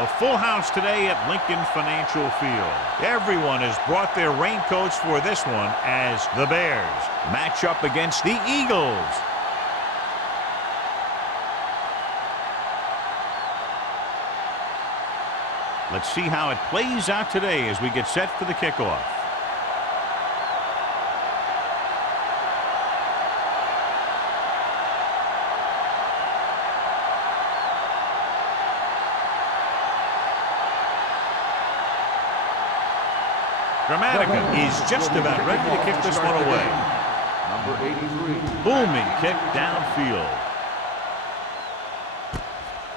A full house today at Lincoln Financial Field. Everyone has brought their raincoats for this one as the Bears match up against the Eagles. Let's see how it plays out today as we get set for the kickoff. Dramatica is just about ready to kick this one away. Number 83. Booming kick downfield.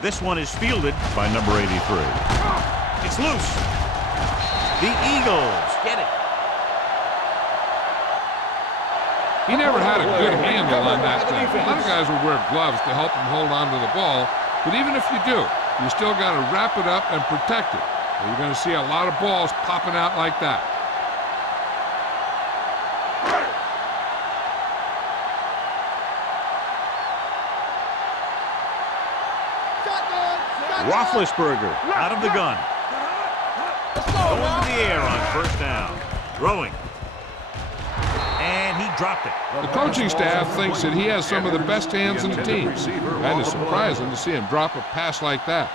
This one is fielded by number 83. It's loose. The Eagles get it. He never had a good handle on that thing. A lot of guys will wear gloves to help him hold on to the ball, but even if you do, you still got to wrap it up and protect it. Or you're going to see a lot of balls popping out like that. Roethlisberger out of the gun. Going to the air on first down. Throwing. And he dropped it. The coaching staff thinks that he has some of the best hands in the team. That is surprising to see him drop a pass like that.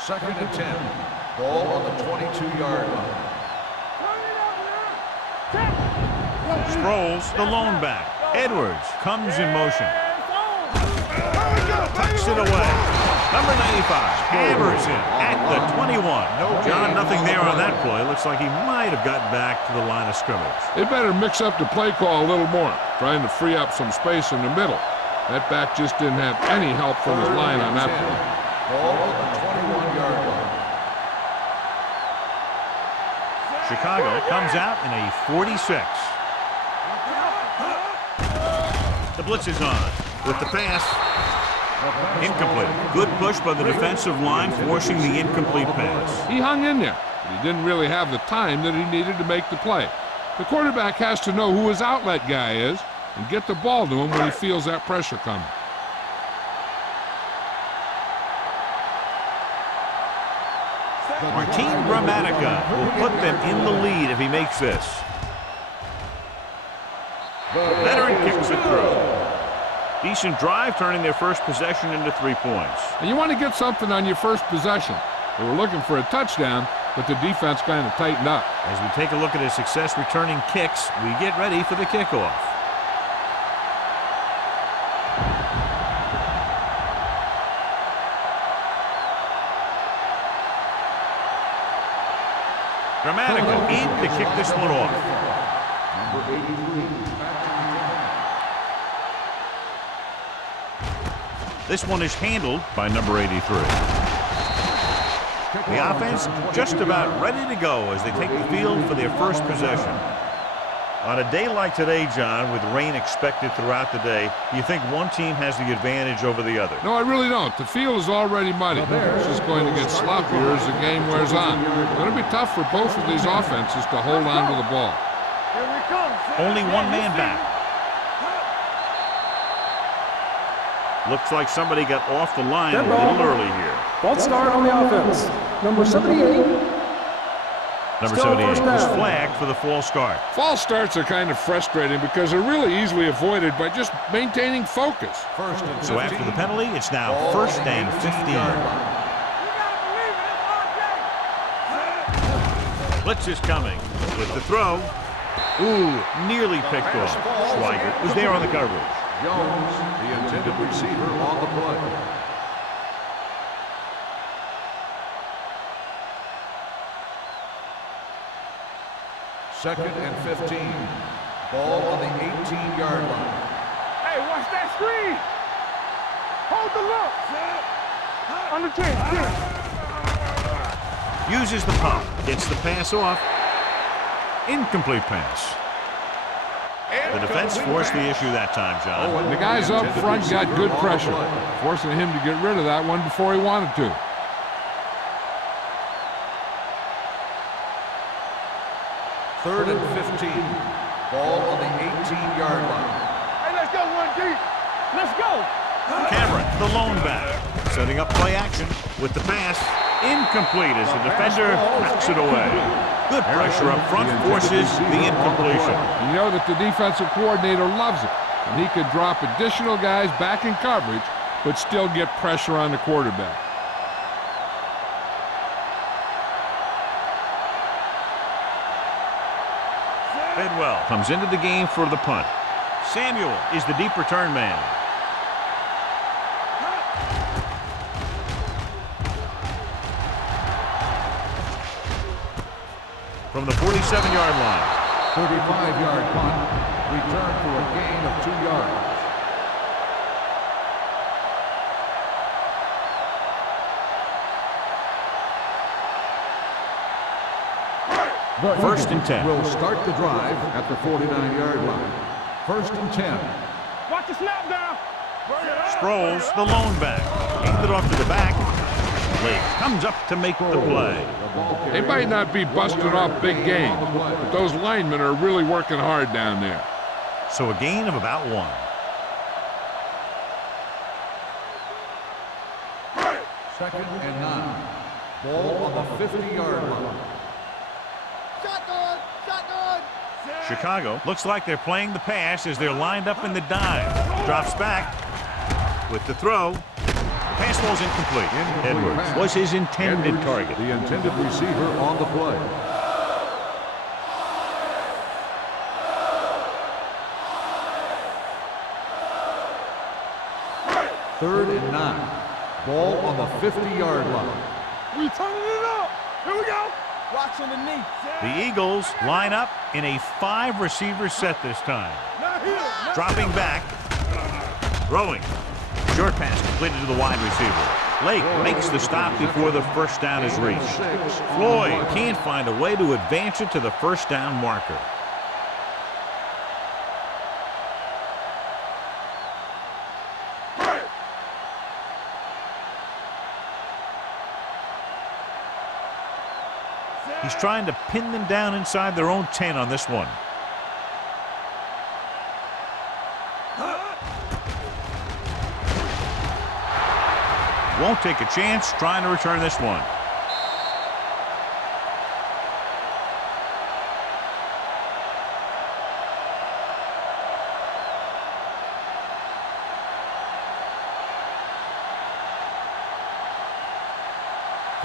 Second and 10. Ball on the 22-yard line. Sproles, the lone back. Edwards comes in motion. Tucks it away. Number 95 hammers in at the 21. John, nothing there on that play. Looks like he might have gotten back to the line of scrimmage. They better mix up the play call a little more, trying to free up some space in the middle. That back just didn't have any help from his line on that play. Ball on the 21-yard line. Chicago comes out in a 46. The blitz is on with the pass. Incomplete. Good push by the defensive line, forcing the incomplete pass. He hung in there, but he didn't really have the time that he needed to make the play. The quarterback has to know who his outlet guy is and get the ball to him when he feels that pressure coming. Martin Gramatica will put them in the lead if he makes this. Veteran kicks it through. Decent drive, turning their first possession into 3 points. And you want to get something on your first possession. They were looking for a touchdown, but the defense kind of tightened up. As we take a look at his success returning kicks, we get ready for the kickoff. Gramatica in to kick this one off. Number 83. This one is handled by number 83. The offense just about ready to go as they take the field for their first possession. On a day like today, John, with rain expected throughout the day, you think one team has the advantage over the other? No, I really don't. The field is already muddy. It's just going to get sloppier as the game wears on. It's going to be tough for both of these offenses to hold on to the ball. Only one man back. Looks like somebody got off the line a little early here. False start on the offense. Number 78. Number 78 is flagged for the false start. False starts are kind of frustrating because they're really easily avoided by just maintaining focus. First and 15. So after the penalty, it's now first and 15. Blitz is coming with the throw. Ooh, nearly picked off. Schweiger was there on the coverage. Jones, the intended receiver, on the play. Second and 15. Ball on the 18-yard line. Hey, watch that screen. Hold the look. On the 10. Uses the pump. Gets the pass off. Incomplete pass. The defense forced the issue that time, John. The guys up front got good pressure, forcing him to get rid of that one before he wanted to. Third and 15. Ball on the 18-yard line. Hey, let's go one deep. Let's go. Cameron, the lone back, setting up play action with the pass. Incomplete as the defender knocks it away. Good pressure up front forces the incompletion. You know that the defensive coordinator loves it, and he could drop additional guys back in coverage, but still get pressure on the quarterback. Bedwell comes into the game for the punt. Samuel is the deep return man. From the 47-yard line. 35-yard punt. Return for a gain of 2 yards. The First and 10. Will start the drive at the 49-yard line. First and 10. Watch the snap down. Sproles, the lone back. Handed off to the back. Lake comes up to make the play. They might not be busting off big games, but those linemen are really working hard down there. So a gain of about 1. Second and 9. Ball on the 50-yard line. Shotgun. Shotgun. Chicago looks like they're playing the pass as they're lined up in the dime. Drops back with the throw. Pass ball's incomplete. Edwards was his intended target. The intended receiver on the play. Third and 9. Ball on the 50-yard line. We turning it up. Here we go. Watch underneath. The Eagles line up in a 5-receiver set this time. Not here. Dropping back. Throwing. Short pass completed to the wide receiver. Lake makes the stop before the first down is reached. Floyd can't find a way to advance it to the first down marker. He's trying to pin them down inside their own 10 on this one. Won't take a chance trying to return this one.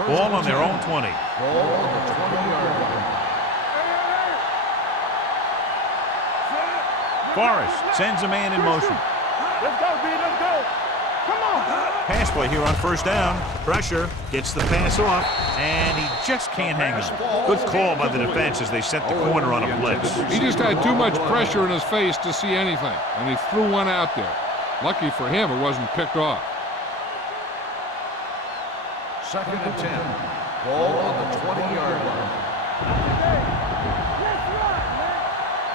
Ball on their own 20. Ball on the 20-yard line. Forrest sends a man in motion. Let's go, B. Let's go. Come on. Pass play here on first down. Pressure, gets the pass off, and he just can't hang on. Good call by the defense as they set the corner on a blitz. He just had too much pressure in his face to see anything, and he threw one out there. Lucky for him, it wasn't picked off. Second and 10. Ball on the 20-yard line.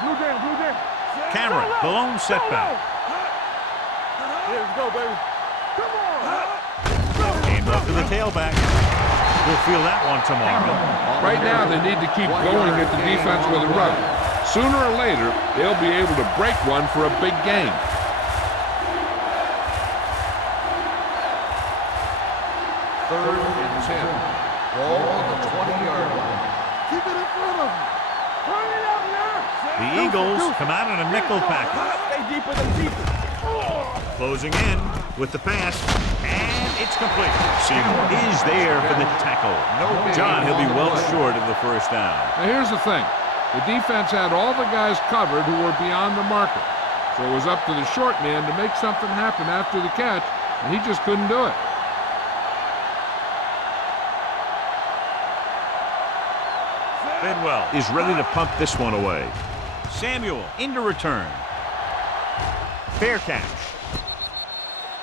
Blue game, blue game. Cameron, the lone setback. Yeah, let's go, baby. Come on. Aimed up to the tailback. We'll feel that one tomorrow. Right now, they need to keep going at the defense with a run. Sooner or later, they'll be able to break one for a big game. Third and 10. Ball on the 20-yard line. Keep it in front of you. Turn it up now. The Eagles come out in a nickel package. Stay deeper than deeper. Closing in with the pass, and it's complete. Seymour is there for the tackle. John, he'll be well short of the first down. Now, here's the thing. The defense had all the guys covered who were beyond the marker. So it was up to the short man to make something happen after the catch, and he just couldn't do it. Bedwell is ready to pump this one away. Samuel into return. Fair catch.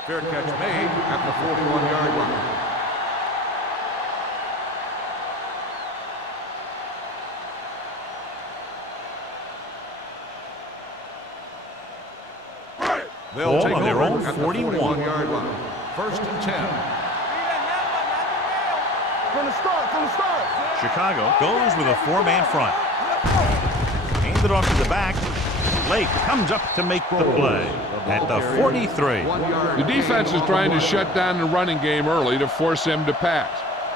Fair catch made at the 41-yard line. They'll Ball take on their over own at the 41-yard line. First and 10. From the start. Chicago goes with a 4-man front. Handed off to the back. Lake comes up to make the play. at the 43. The defense is trying to shut down the running game early to force him to pass.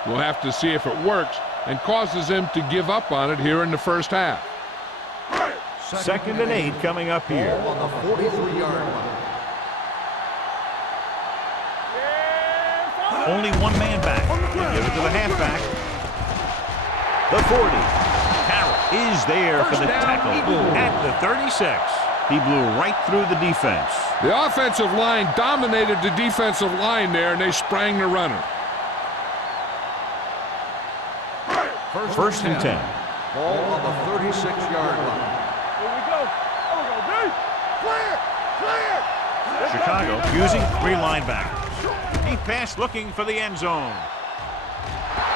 We'll have to see if it works and causes him to give up on it here in the first half. 2nd and 8 coming up here. On the 43-yard line. Only one man back. They give it to the halfback. The 40. Carroll is there for the tackle at the 36. He blew right through the defense. The offensive line dominated the defensive line there, and they sprang the runner. 1st and 10. Ball on the 36-yard line. Here we go. There we go, D. Clear! Clear! Chicago using 3 linebackers. Deep pass looking for the end zone.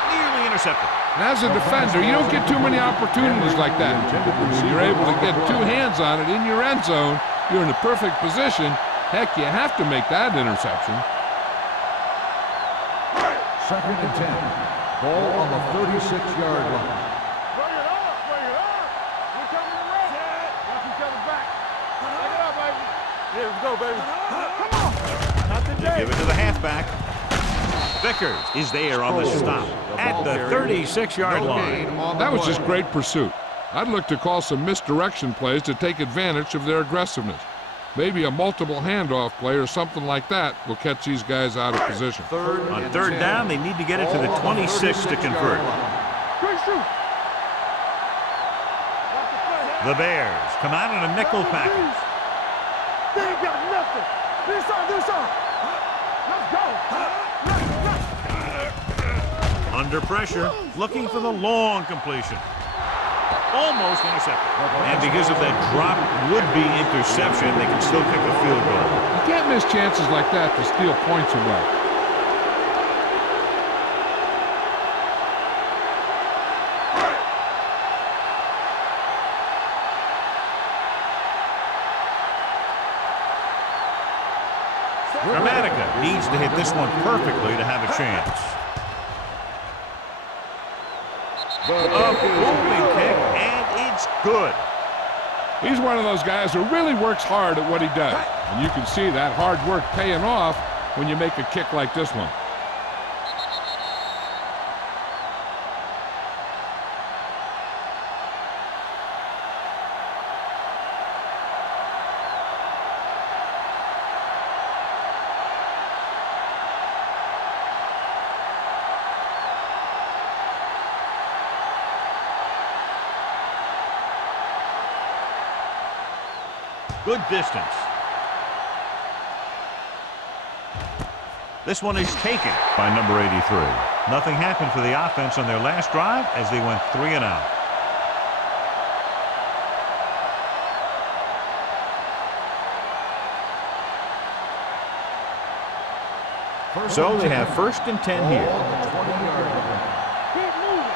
Nearly intercepted. And as a defender, you don't get too many opportunities like that. So you're able to get 2 hands on it in your end zone. You're in the perfect position. Heck, you have to make that interception. 2nd and 10. Ball on the 36-yard line. Bring it up! Bring it up! We're coming to rest. Watch each other back. Bring it up, baby. Here we go, baby. Come on! Not today. Give it to the halfback. Vickers is there on the stop at the 36-yard line. That was just great pursuit. I'd look to call some misdirection plays to take advantage of their aggressiveness. Maybe a multiple handoff play or something like that will catch these guys out of position. On 3rd down, they need to get it to the 26 to convert. Great shoot. The Bears come out in a nickel package. They ain't got nothing. This on. Let's go. Under pressure, looking for the long completion. Almost intercepted. And because of that drop would-be interception, they can still kick a field goal. You can't miss chances like that to steal points away. Dramatica needs to hit this one perfectly to have a chance. A booming kick, and it's good. He's one of those guys who really works hard at what he does. And you can see that hard work paying off when you make a kick like this one. Good distance. This one is taken by number 83. Nothing happened for the offense on their last drive as they went 3 and out. So they have 1st and 10 here. Keep moving.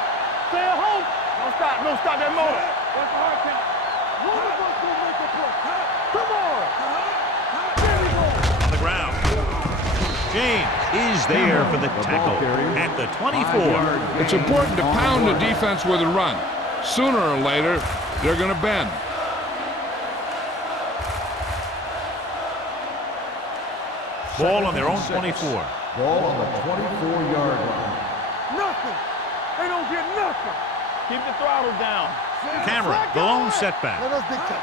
Stay at home. Don't stop that motor. That's the hard count. One of us will make a play. Come on. There we go. On the ground. James is there for the tackle at the 24. It's important to pound the defense with a run. Sooner or later, they're going to bend. Ball on their own 24. Ball on the 24-yard line. Nothing. They don't get nothing. Keep the throttle down. Cameron, the lone setback. Let us dictate.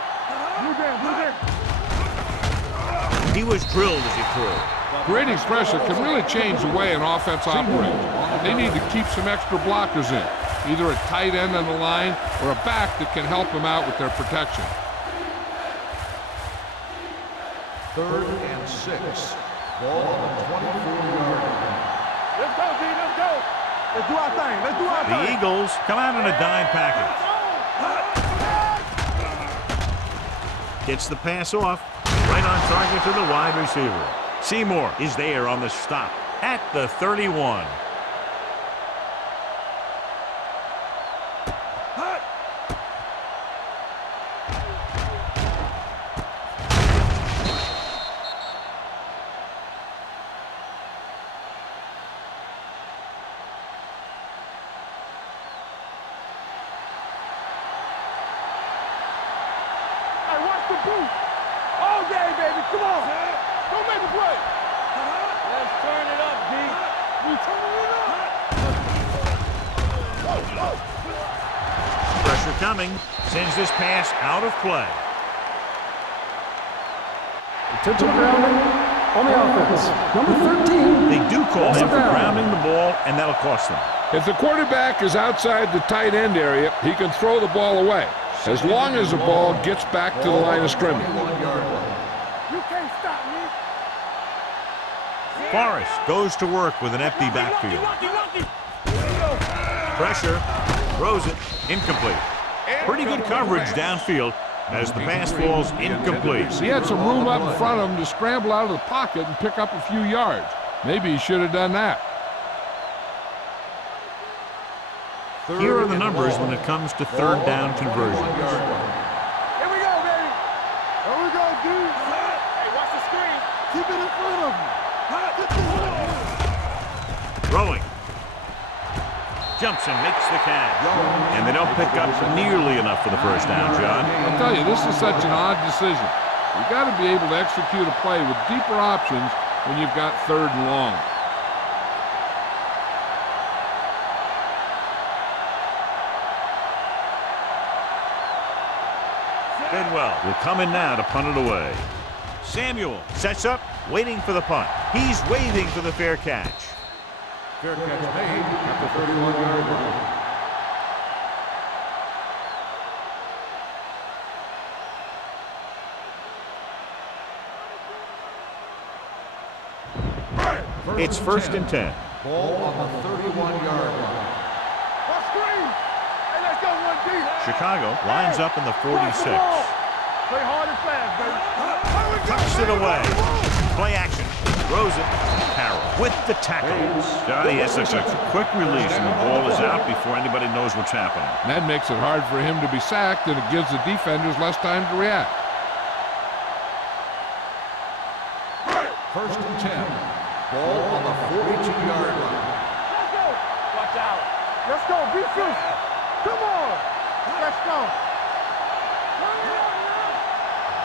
Blue down. He was drilled as he threw. Creating pressure can really change the way an offense operates. They need to keep some extra blockers in, either a tight end on the line or a back that can help them out with their protection. 3rd and 6. Ball on the 24-yard line. Let's go, D. Let's go. Let's do our thing. Let's do our thing. The Eagles come out in a dime package. Gets the pass off. Right on target to the wide receiver. Seymour is there on the stop at the 31. Hey, watch the boot. All day, baby. Come on. Pressure coming. Sends this pass out of play. Intentional grounding on the offense. Number 13. They do call him for grounding the ball, and that'll cost them. If the quarterback is outside the tight end area, he can throw the ball away, as long as the ball gets back to the line of scrimmage. You can't stop me. Forrest goes to work with an empty backfield. Pressure, throws it, incomplete. Pretty good coverage downfield as the pass falls incomplete. He had some room up in front of him to scramble out of the pocket and pick up a few yards. Maybe he should have done that. Here are the numbers when it comes to third down conversions. Here we go, baby. Here we go, dude. Hey, watch the screen. Keep it in front of me. Throwing. Jumps and makes the catch. And they don't pick up nearly enough for the first down, John. I'll tell you, this is such an odd decision. You've got to be able to execute a play with deeper options when you've got third and long. Bidwell will come in now to punt it away. Samuel sets up, waiting for the punt. He's waiting for the fair catch. Fair catch made at the 31-yard line. It's first and 10. Ball on the 31-yard line. Watch screen. Hey, let's go one deep. Chicago lines up in the 46. Play hard and fast, baby. Tucks it away. Play action. Throws it. Carroll with the tackle. Johnny has such a quick release and the ball is out before anybody knows what's happening. And that makes it hard for him to be sacked, and it gives the defenders less time to react. First and 10. Ball on the 42-yard line. Let's go. Watch out. Let's go. Be fruitful. Come on. Let's go.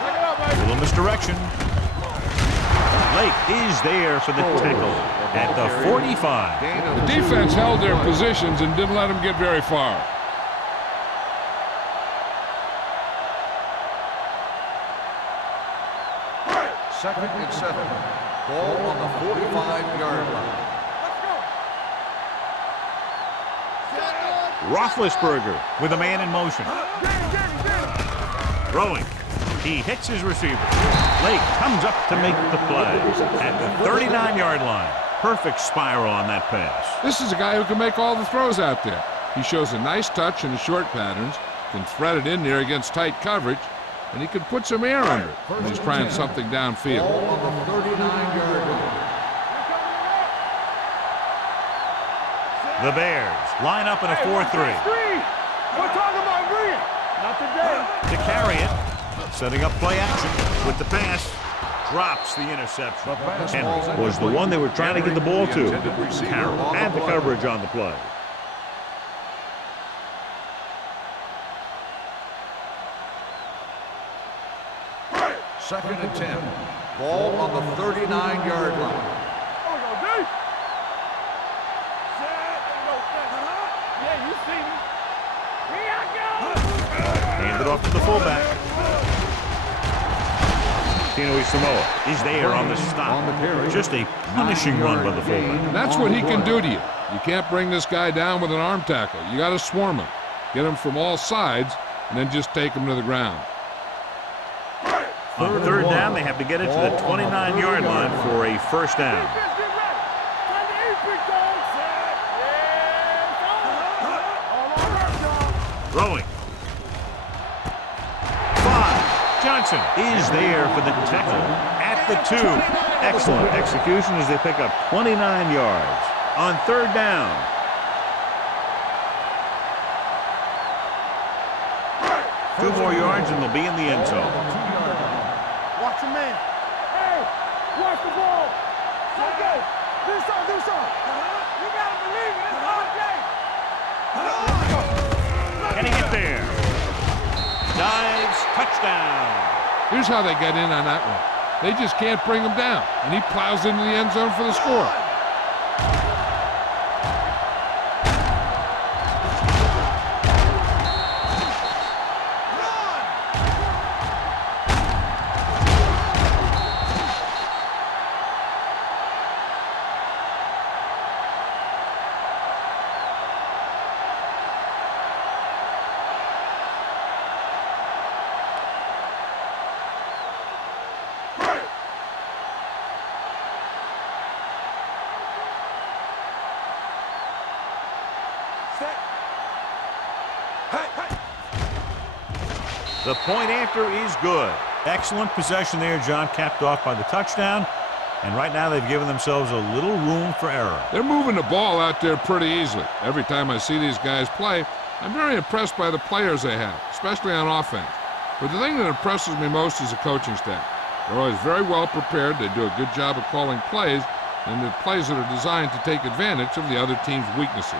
Take it up, baby. A little misdirection. Lake is there for the tackle at the 45. The defense held their positions and didn't let them get very far. Second and 7. Ball on the 45-yard line. Roethlisberger with a man in motion. Throwing. He hits his receiver. Lake comes up to make the play at the 39-yard line. Perfect spiral on that pass. This is a guy who can make all the throws out there. He shows a nice touch in the short patterns, can thread it in there against tight coverage, and he can put some air under it when he's trying something downfield. Ball on the 39-yard line. The Bears line up in a 4-3. We're talking about green. Not today. To carry it, setting up play action with the pass, drops the interception. Henry was the one they were trying to get the ball to. Carroll had the coverage on the play. Second and 10. Ball on the 39-yard line. Yeah, you see me. Here I go. Handed off to the fullback. Tino Samoa is there on the stop. Just a punishing run by the fullback. That's what he can do to you. You can't bring this guy down with an arm tackle. You got to swarm him. Get him from all sides, and then just take him to the ground. On third down, they have to get it to the 29-yard line for a first down. Throwing. 5. Johnson is there for the tackle at the 2. Excellent execution as they pick up 29 yards. On third down. Two more yards and they'll be in the end zone. Watch your man. Hey, watch the ball. Okay, do something. You gotta believe it. It's all day. Can he get there? Dives, touchdown. Here's how they get in on that one. They just can't bring him down, and he plows into the end zone for the score. The point after is good. Excellent possession there, John, capped off by the touchdown. And right now they've given themselves a little room for error. They're moving the ball out there pretty easily. Every time I see these guys play, I'm very impressed by the players they have, especially on offense. But the thing that impresses me most is the coaching staff. They're always very well prepared. They do a good job of calling plays, and the plays that are designed to take advantage of the other team's weaknesses.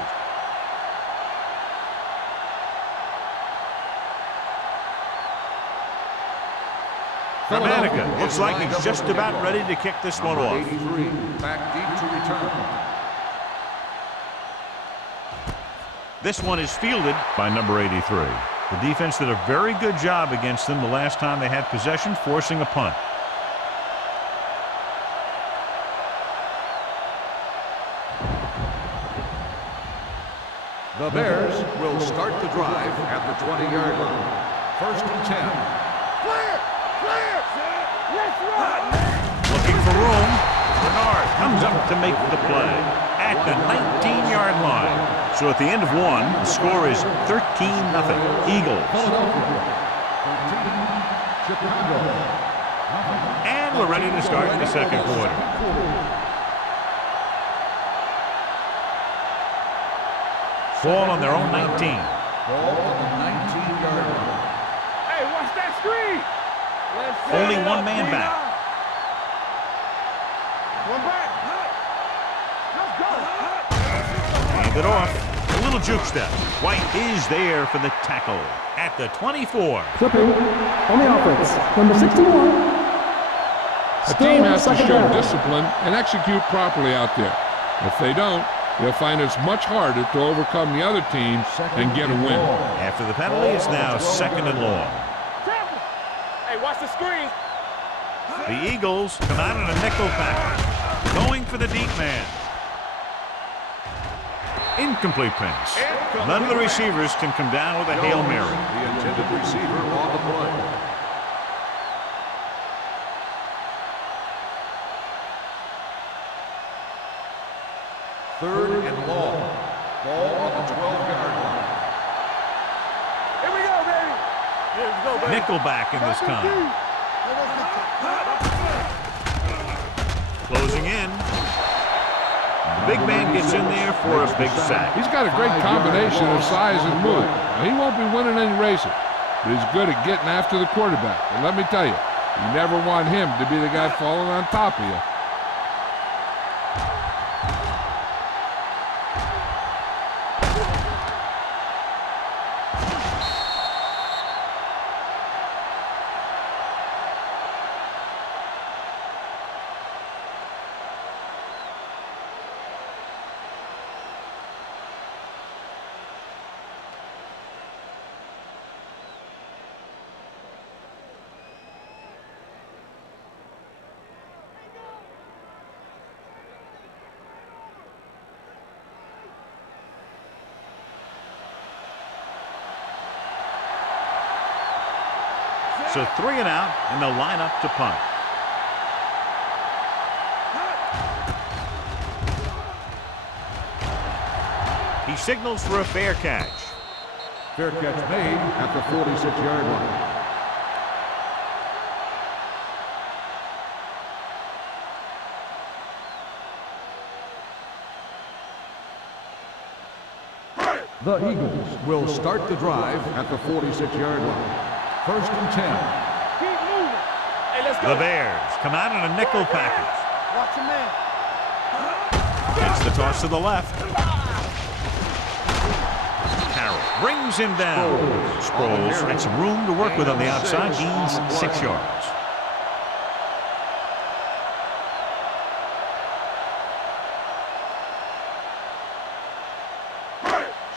Dramatica looks like he's just about ready to kick this one off. 83, back deep to return. This one is fielded by number 83. The defense did a very good job against them the last time they had possession, forcing a punt. The Bears will start the drive at the 20-yard line. 1st and 10. Clear! Clear! Let's run! Looking for room. Bernard comes up to make the play at the 19-yard line. So at the end of one, the score is 13-0. Eagles. Chicago. And we're ready to start the second quarter. Ball on their own 19. Ball on the 19-yard line. Hey, watch that screen! Only one man back. One back. Let's go. Hand it off. A little juke step. White is there for the tackle at the 24. Clipping on the offense. Number 61. A team has to show discipline and execute properly out there. If they don't, they'll find it's much harder to overcome the other team and get a win. After the penalty, it's now 2nd and long. Hey, watch the screen. The Eagles come out in a nickel package, going for the deep man. Incomplete pass. None of the receivers can come down with a Hail Mary. The intended receiver on the play. Third and long. Ball on the 12-yard line. Here we go, baby. Here we go, baby. Nickelback in this time. Closing in. The big man gets in there for a big sack. He's got a great combination of size and move. Now, he won't be winning any races, but he's good at getting after the quarterback. And let me tell you, you never want him to be the guy falling on top of you. So 3 and out, and they'll line up to punt. He signals for a fair catch. Fair catch made at the 46-yard line. The Eagles will start the drive at the 46-yard line. 1st and 10. Keep moving. Hey, let's go. The Bears come out in a nickel package. Watch your man. Gets the toss to the left. Carroll brings him down. Sproles had some room to work with on the outside. Gains 6 yards.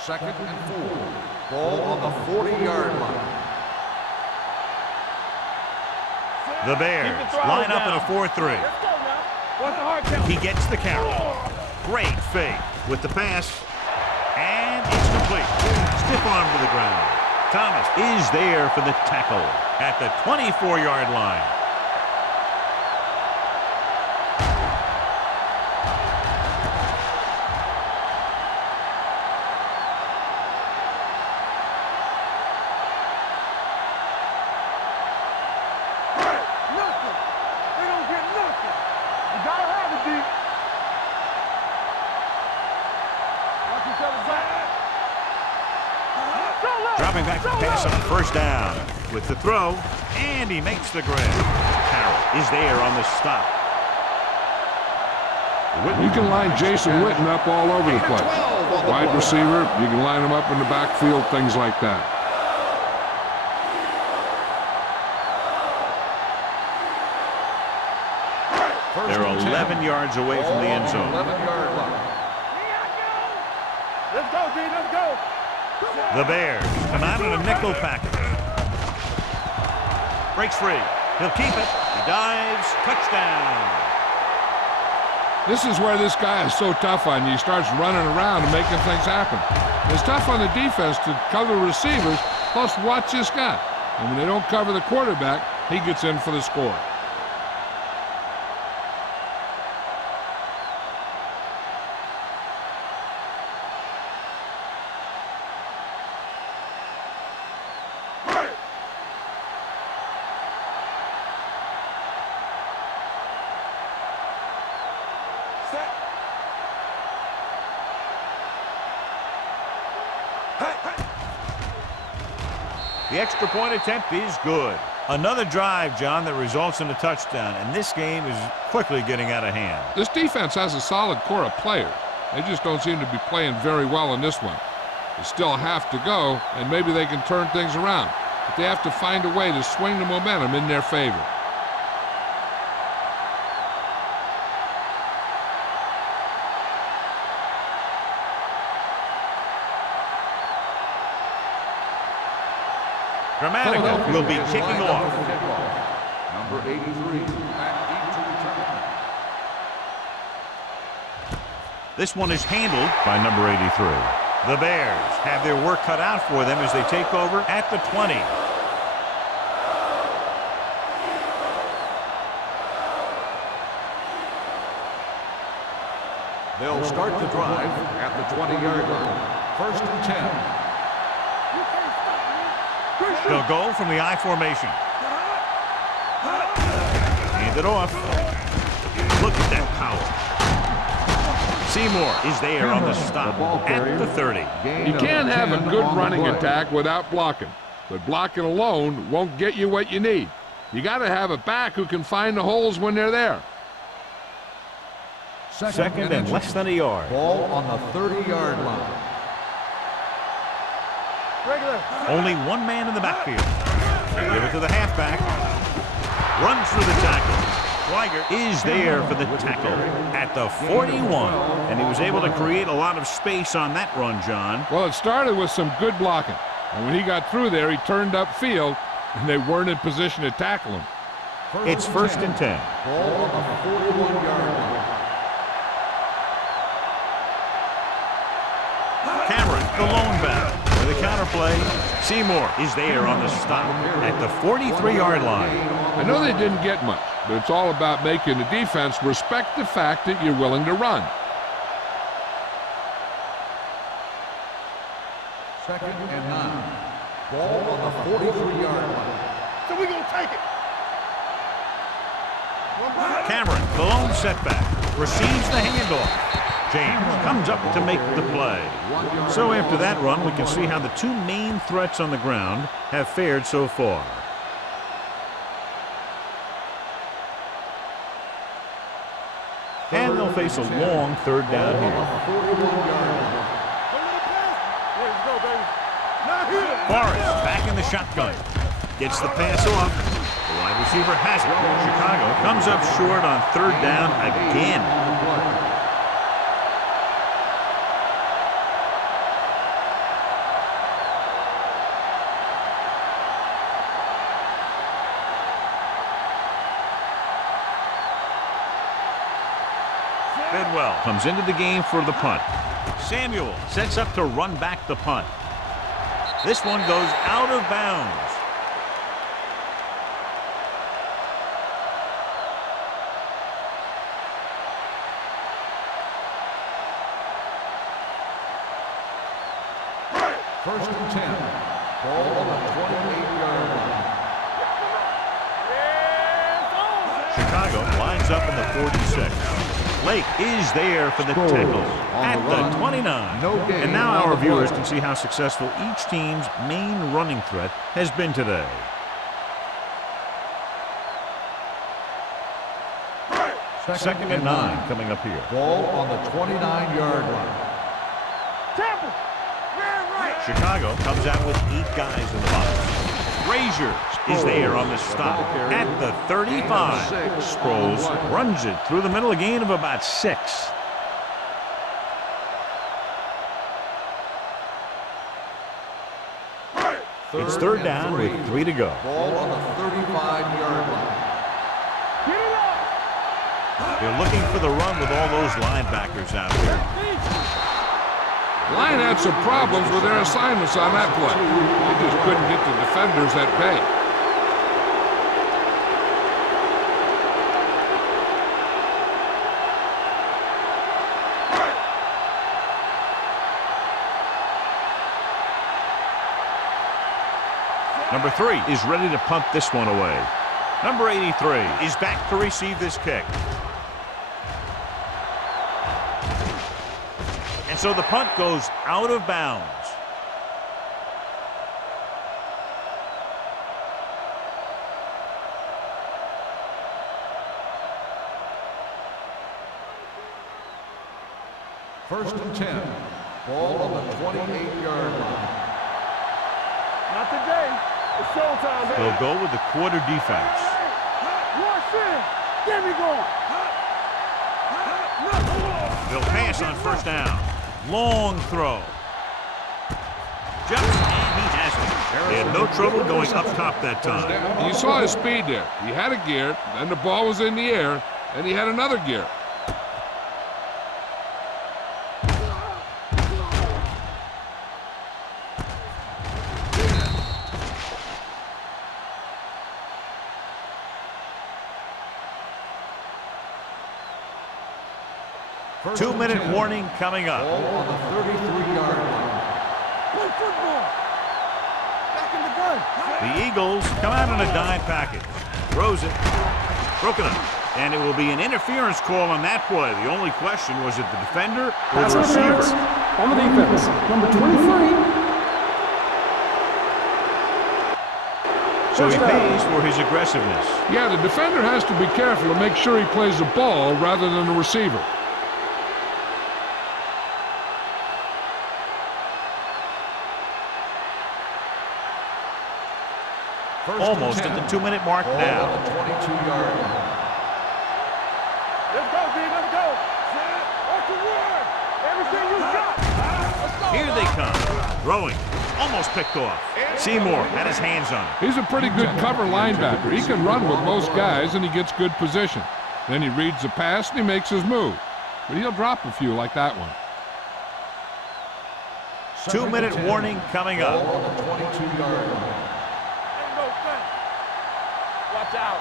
Second and 4. Ball on the 40-yard line. The Bears line up in a 4-3. Let's go now. What's the hard count? He gets the carry. Great fake with the pass. And it's complete. Stiff arm to the ground. Thomas is there for the tackle at the 24-yard line. dropping back to pass on first down. With the throw, and he makes the grab. Carroll is there on the stop. You can line Jason Witten up all over the place. Wide receiver, you can line him up in the backfield, things like that. They're 11 yards away from the end zone. 11-yard line. Let's go, D, let's go. The Bears come out in a nickel package. Breaks free. He'll keep it. He dives. Touchdown. This is where this guy is so tough on you. He starts running around and making things happen. It's tough on the defense to cover receivers, plus watch this guy. And when they don't cover the quarterback, he gets in for the score. The extra point attempt is good. Another drive, John, that results in a touchdown, and this game is quickly getting out of hand. This defense has a solid core of players. They just don't seem to be playing very well in this one. They still have to go, and maybe they can turn things around. But they have to find a way to swing the momentum in their favor. Grammatical will be kicking off. Number 83, back deep to return. This one is handled by number 83. The Bears have their work cut out for them as they take over at the 20. They'll start the drive at the 20-yard line. First and 10. They'll go from the I formation. Hand it off. Look at that power. Seymour is there on the stop at the 30. You can't have a good running attack without blocking, but blocking alone won't get you what you need. You got to have a back who can find the holes when they're there. Second and less than a yard. Ball on the 30-yard line. Only one man in the backfield. They give it to the halfback. Runs through the tackle. Swigert is there for the tackle at the 41. And he was able to create a lot of space on that run, John. Well, it started with some good blocking. And when he got through there, he turned upfield, and they weren't in position to tackle him. It's first and 10. Ball on the 41-yard line. Cameron, the lone back. The counterplay. Seymour is there on the stop at the 43-yard line. I know they didn't get much, but it's all about making the defense respect the fact that you're willing to run. Second and 9. Ball on the 43-yard line. So we're going to take it. Cameron, the lone setback, receives the handoff. James comes up to make the play. So after that run, we can see how the two main threats on the ground have fared so far. And they'll face a long third down here. Forrest back in the shotgun. Gets the pass off. The wide receiver has it. Chicago comes up short on third down again. Bidwell comes into the game for the punt. Samuel sets up to run back the punt. This one goes out of bounds. First and 10. Ball on the 28-yard line. Chicago lines up in the 46. Lake is there for the tackle at the 29. And now our viewers can see how successful each team's main running threat has been today. Second and 9 coming up here. Ball on the 29-yard line. Temple. Chicago comes out with 8 guys in the box. Frazier is there on the stop at the 35. Sproles runs it through the middle, a gain of about 6. It's third down with 3 to go. Ball on the 35-yard line. They're looking for the run with all those linebackers out there. Line had some problems with their assignments on that play. They just couldn't get the defenders at bay. Number 3 is ready to punt this one away. Number 83 is back to receive this kick. And so the punt goes out of bounds. First and 10. Ball on the 28-yard line. Not today. It's showtime, baby. They'll go with the quarter defense. Rush in. Get me going. They'll pass on first down. Long throw. Jumps, and he has it. They had no trouble going up top that time. You saw his speed there. He had a gear, then the ball was in the air, and he had another gear. Two-minute warning coming up. Ball on the 33-yard line. Play football. Back in the gun. The Eagles come out in a dime package. Throws it. Broken up. And it will be an interference call on that play. The only question was it the defender or Pass the interference receiver? on the defense. Number 23. So he pays for his aggressiveness. Yeah, the defender has to be careful to make sure he plays the ball rather than the receiver. Almost at the 2-minute mark Ball now. on the 22-yard line. Let's go, B. Let's go. What's the word? Everything you got. Let's go. Here they come. Throwing. Almost picked off. Seymour had his hands on it. He's a pretty good cover linebacker. He can run with most guys, and he gets good position. Then he reads the pass, and he makes his move. But he'll drop a few like that one. 2-minute warning coming Ball up. on the 22-yard line. Ain't no thing. Watch out.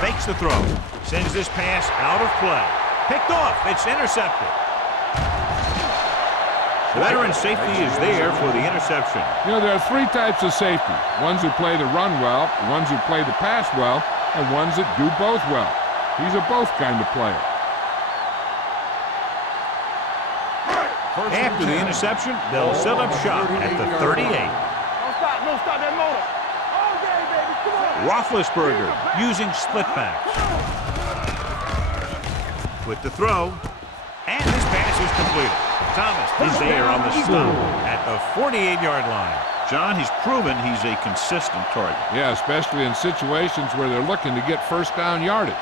Fakes the throw. Sends this pass out of play. Picked off. It's intercepted. The veteran safety is there for the interception. You know, there are 3 types of safety. Ones who play the run well, ones who play the pass well, and ones that do both well. He's a both kind of player. After the interception, they'll set up shop at the 38. Don't stop that motor. All day, baby. Come on. Roethlisberger using split backs. With the throw, and this pass is completed. Thomas is there on the stop at the 48-yard line. John, he's proven he's a consistent target. Yeah, especially in situations where they're looking to get first down yardage.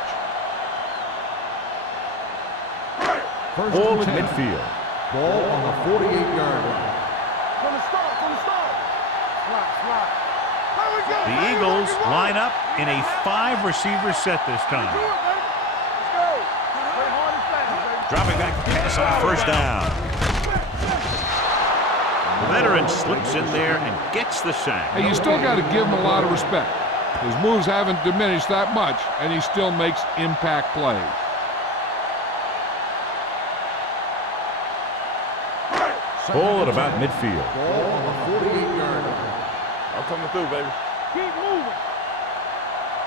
Ball at midfield. Ball on the 48-yard line. From the start. Slide. There we go. The Eagles line up in a 5-receiver set this time. Do it, baby. Let's go. Play hard and fast, baby. Dropping back to pass on first down. The veteran slips in there and gets the sack. Hey, you still got to give him a lot of respect. His moves haven't diminished that much, and he still makes impact plays. Ball at about midfield. Ball on the 48-yard line. I'm coming through, baby. Keep moving.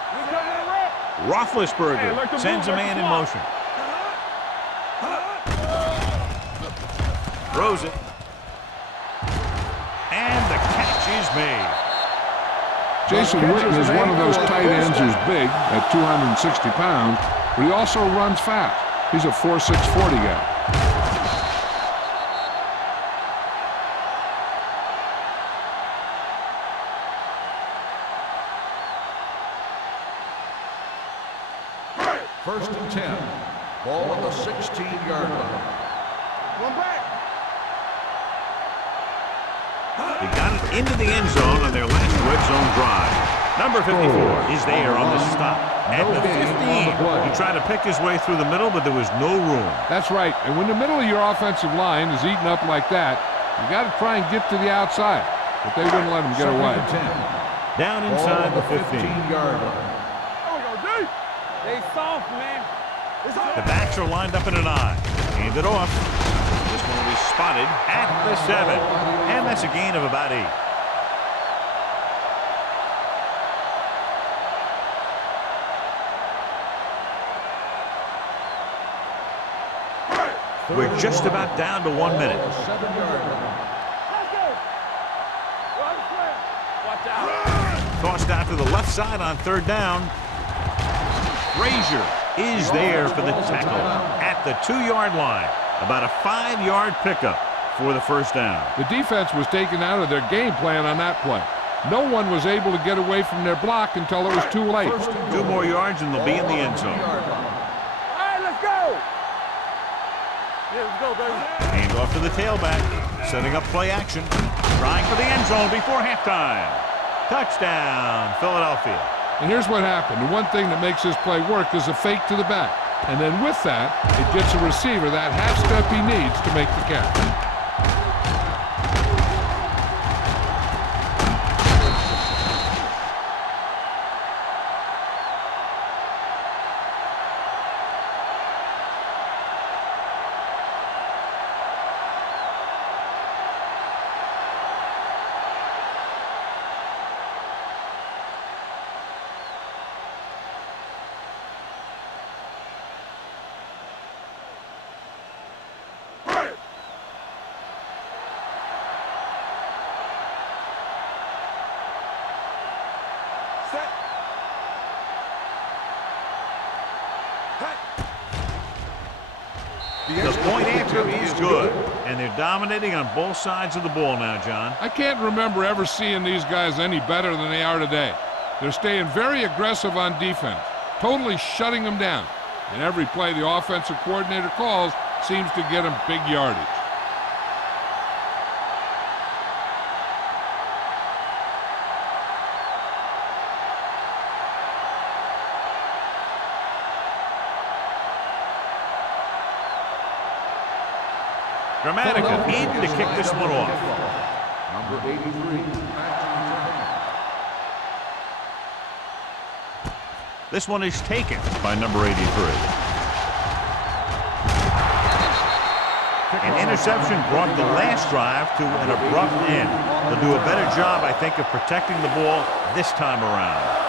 We coming to wrap. Roethlisberger sends a man in motion. Throws it. And the catch is made. Jason Witten is one of those tight ends who's big at 260 pounds, but he also runs fast. He's a 4.6 40 guy. First and 10. Ball on the 16-yard line. One back. They got it into the end zone on their last red zone drive. Number 54 is there on the stop. At the 15, he tried to pick his way through the middle, but there was no room. That's right. And when the middle of your offensive line is eaten up like that, you got to try and get to the outside. But they wouldn't let him get away. Down inside the 15-yard line. They soft, man. The backs are lined up in an I. Hand it off. This one will be spotted at the 7. And that's a gain of about 8. We're just about down to 1 minute. Tossed out to the left side on third down. Frazier is there for the tackle at the 2-yard line. About a 5-yard pickup for the first down. The defense was taken out of their game plan on that play. No one was able to get away from their block until it was too late. 2 more yards and they'll be in the end zone. All right, let's go. Yeah, let's go, baby. Hand off to the tailback. Setting up play action. Trying for the end zone before halftime. Touchdown, Philadelphia. And here's what happened. The one thing that makes this play work is a fake to the back. And then with that, it gets a receiver that half step he needs to make the catch. The point answer is good, and they're dominating on both sides of the ball now, John. I can't remember ever seeing these guys any better than they are today. They're staying very aggressive on defense, totally shutting them down. And every play the offensive coordinator calls seems to get them big yardage. Dramatica needing to kick this one off. Number 83. This one is taken by number 83. An interception brought the last drive to an abrupt end. They'll do a better job, I think, of protecting the ball this time around.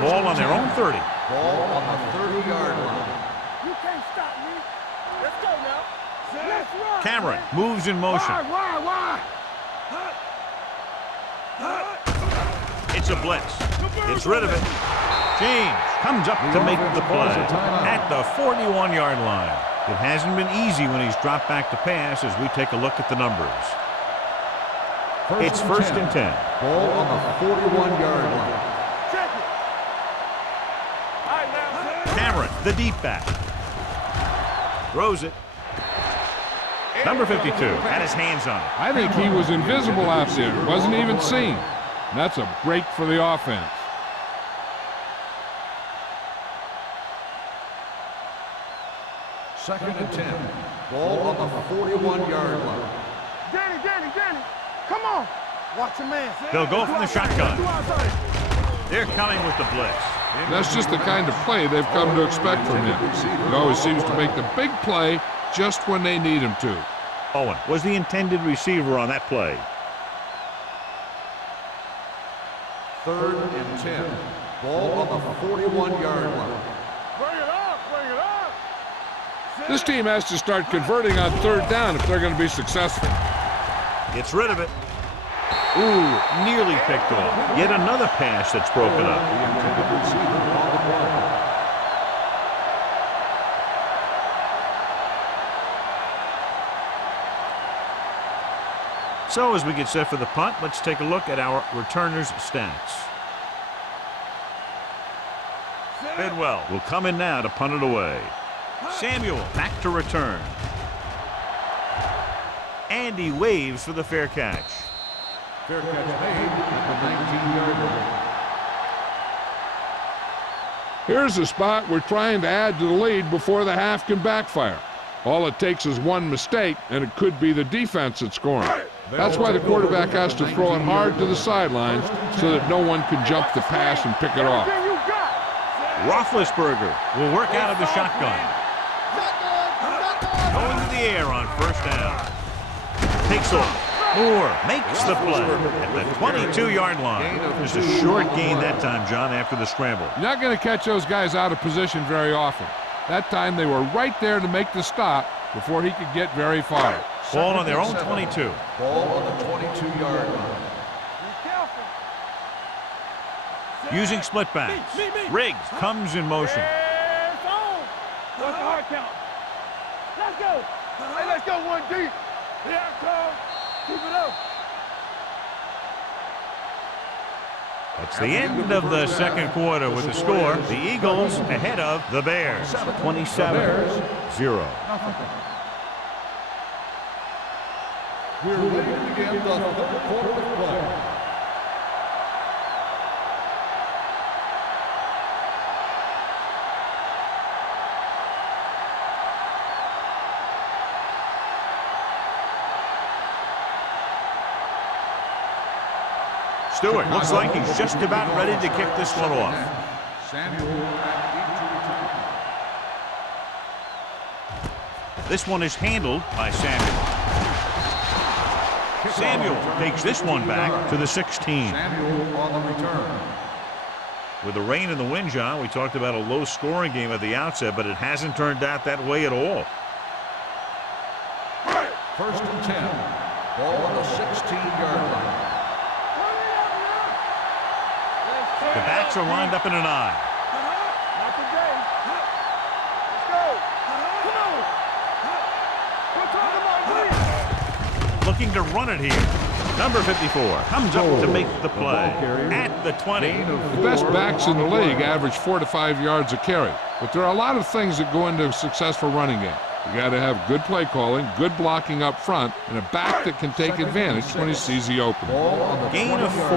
Ball on their own 30. Ball on the 30-yard line. You can't stop me. Let's go now. Let's run. Cameron moves in motion. Why? It's a blitz. Gets rid of it. James comes up to make the play at the 41-yard line. It hasn't been easy when he's dropped back to pass as we take a look at the numbers. It's first and 10. Ball on the 41-yard line. Check it. All right, now. Cameron, the deep back. Throws it. Number 52 had his hands on it. I think he was invisible out there. Wasn't even seen. And that's a break for the offense. Second and 10. Ball on the 41-yard line. Danny. Come on. Watch your man. They'll go from the shotgun. They're coming with the blitz. That's just the kind of play they've come to expect from him. He always seems to make the big play just when they need him to. Owen was the intended receiver on that play. 3rd and 10. Ball on the 41-yard line. Bring it up, bring it up. This team has to start converting on 3rd down if they're going to be successful. Gets rid of it. Ooh, nearly picked off. Yet another pass that's broken up. The intended receiver on the play. So as we get set for the punt, let's take a look at our returners' stats. Bidwell will come in now to punt it away. Samuel back to return. Andy waves for the fair catch. Fair catch made at the 19-yard line. Here's a spot we're trying to add to the lead before the half can backfire. All it takes is one mistake, and it could be the defense that's scoring. That's why the quarterback has to throw it hard to the sidelines so that no one can jump the pass and pick it off. Roethlisberger will work out of the shotgun. Going to the air on 1st down. Takes off. Moore makes the play at the 22-yard line. Just a short gain that time, John, after the scramble. You're not going to catch those guys out of position very often. That time they were right there to make the stop before he could get very far. Ball on their own 22. Ball on the 22-yard line. Using split backs. Riggs comes in motion. It's on. What's the hard count? Let's go. Hey, let's go one deep. Here it comes. Keep it up. That's the end of the second quarter with the score. The Eagles ahead of the Bears. 27-0. We're ready to begin the 3rd quarter of play. Stewart looks like he's just about ready to kick this one off. Samuel This one is handled by Samuel. Samuel takes this one back to the 16. Samuel on the return. With the rain and the wind, John, we talked about a low-scoring game at the outset, but it hasn't turned out that way at all. 1st and 10. Ball on the 16-yard line. The backs are lined up in an eye. Not today. Let's go. Come on. We're talking about Looking to run it here. Number 54 comes up to make the play at the 20. The best backs in the league average 4 to 5 yards a carry. But there are a lot of things that go into a successful running game. You got to have good play calling, good blocking up front, and a back that can take advantage when he sees the opening. Gain of 4.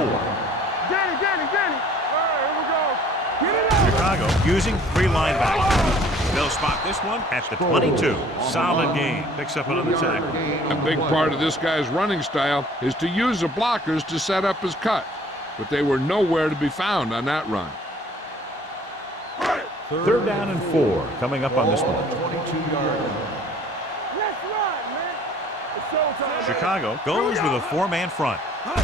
Danny. All right, here we go. Get it out. Chicago using 3 linebackers. They'll spot this one at the 22. Solid gain. Picks up another tackle. A big part of this guy's running style is to use the blockers to set up his cut. But they were nowhere to be found on that run. 3rd down and 4 coming up on this one. 22-yard line. Let's run, man. It's showtime. Chicago goes with a 4-man front. Hand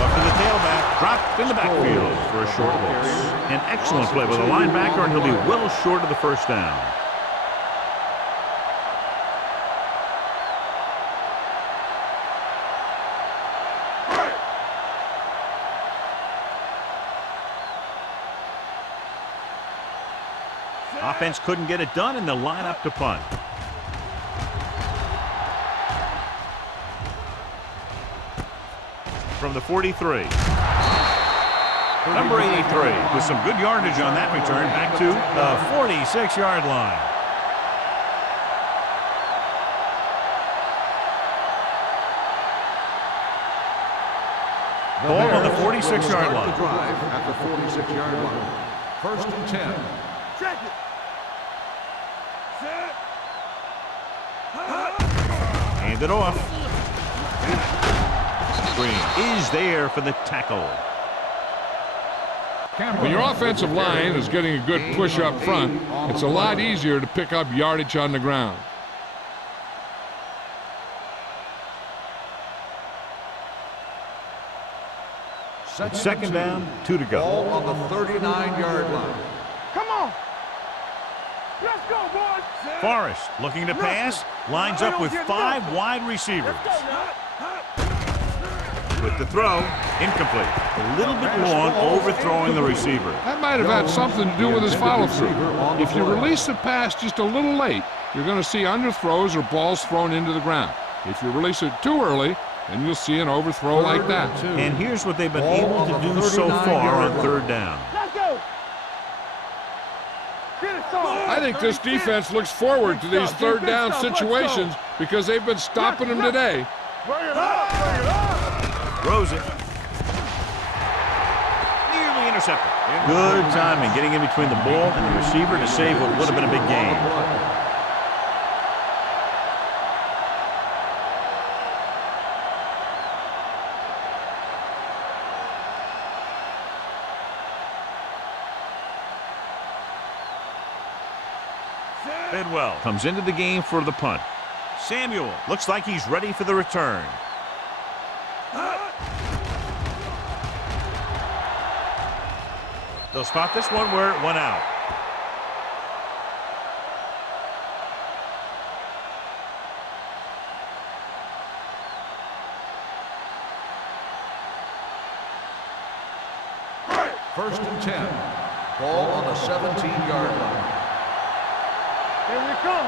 off to the tailback. Dropped in the backfield for a short loss. An excellent play with a linebacker, and he'll be well short of the 1st down. Offense couldn't get it done, and they'll line up to punt. From the 43. Number 83 with some good yardage on that return back to the 46-yard line. Ball on the 46-yard line. Drive at the 46-yard line. 1st and 10. Check it. Set. Hand it off. Green is there for the tackle. When your offensive line is getting a good push up front, it's a lot easier to pick up yardage on the ground. It's second down, 2 to go. Ball on the 39-yard line. Come on. Let's go, boys. Forrest looking to pass, lines up with 5 wide receivers. Let's go now. With the throw, incomplete. A little bit long, overthrowing the receiver. That might have had something to do with his follow-through. If you release the pass just a little late, you're going to see underthrows or balls thrown into the ground. If you release it too early, then you'll see an overthrow like that. And here's what they've been able to do so far on third down. Let's go. Get it started. I think this defense looks forward to these third down situations because they've been stopping them today. Bring it up. Bring it up. Throws it. Nearly intercepted. Good timing, getting in between the ball and the receiver to save what would have been a big gain. Bidwell comes into the game for the punt. Samuel looks like he's ready for the return. They'll spot this one where it went out. First and 10. Ball on the 17-yard line. Here we come.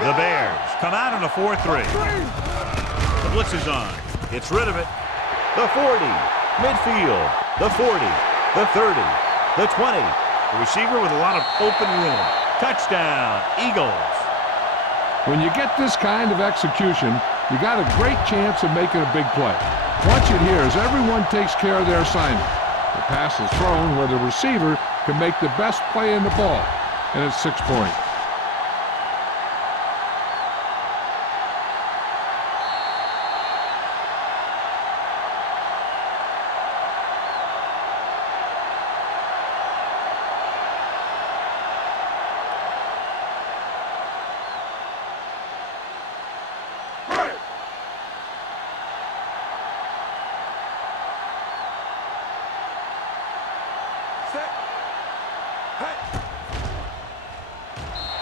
The Bears come out in a 4-3. The blitz is on. Gets rid of it. The 40. Midfield. The 40. The 30. The 20. The receiver with a lot of open room. Touchdown, Eagles. When you get this kind of execution, you got a great chance of making a big play. Watch it here as everyone takes care of their assignment. The pass is thrown where the receiver can make the best play in the ball, and it's 6 points.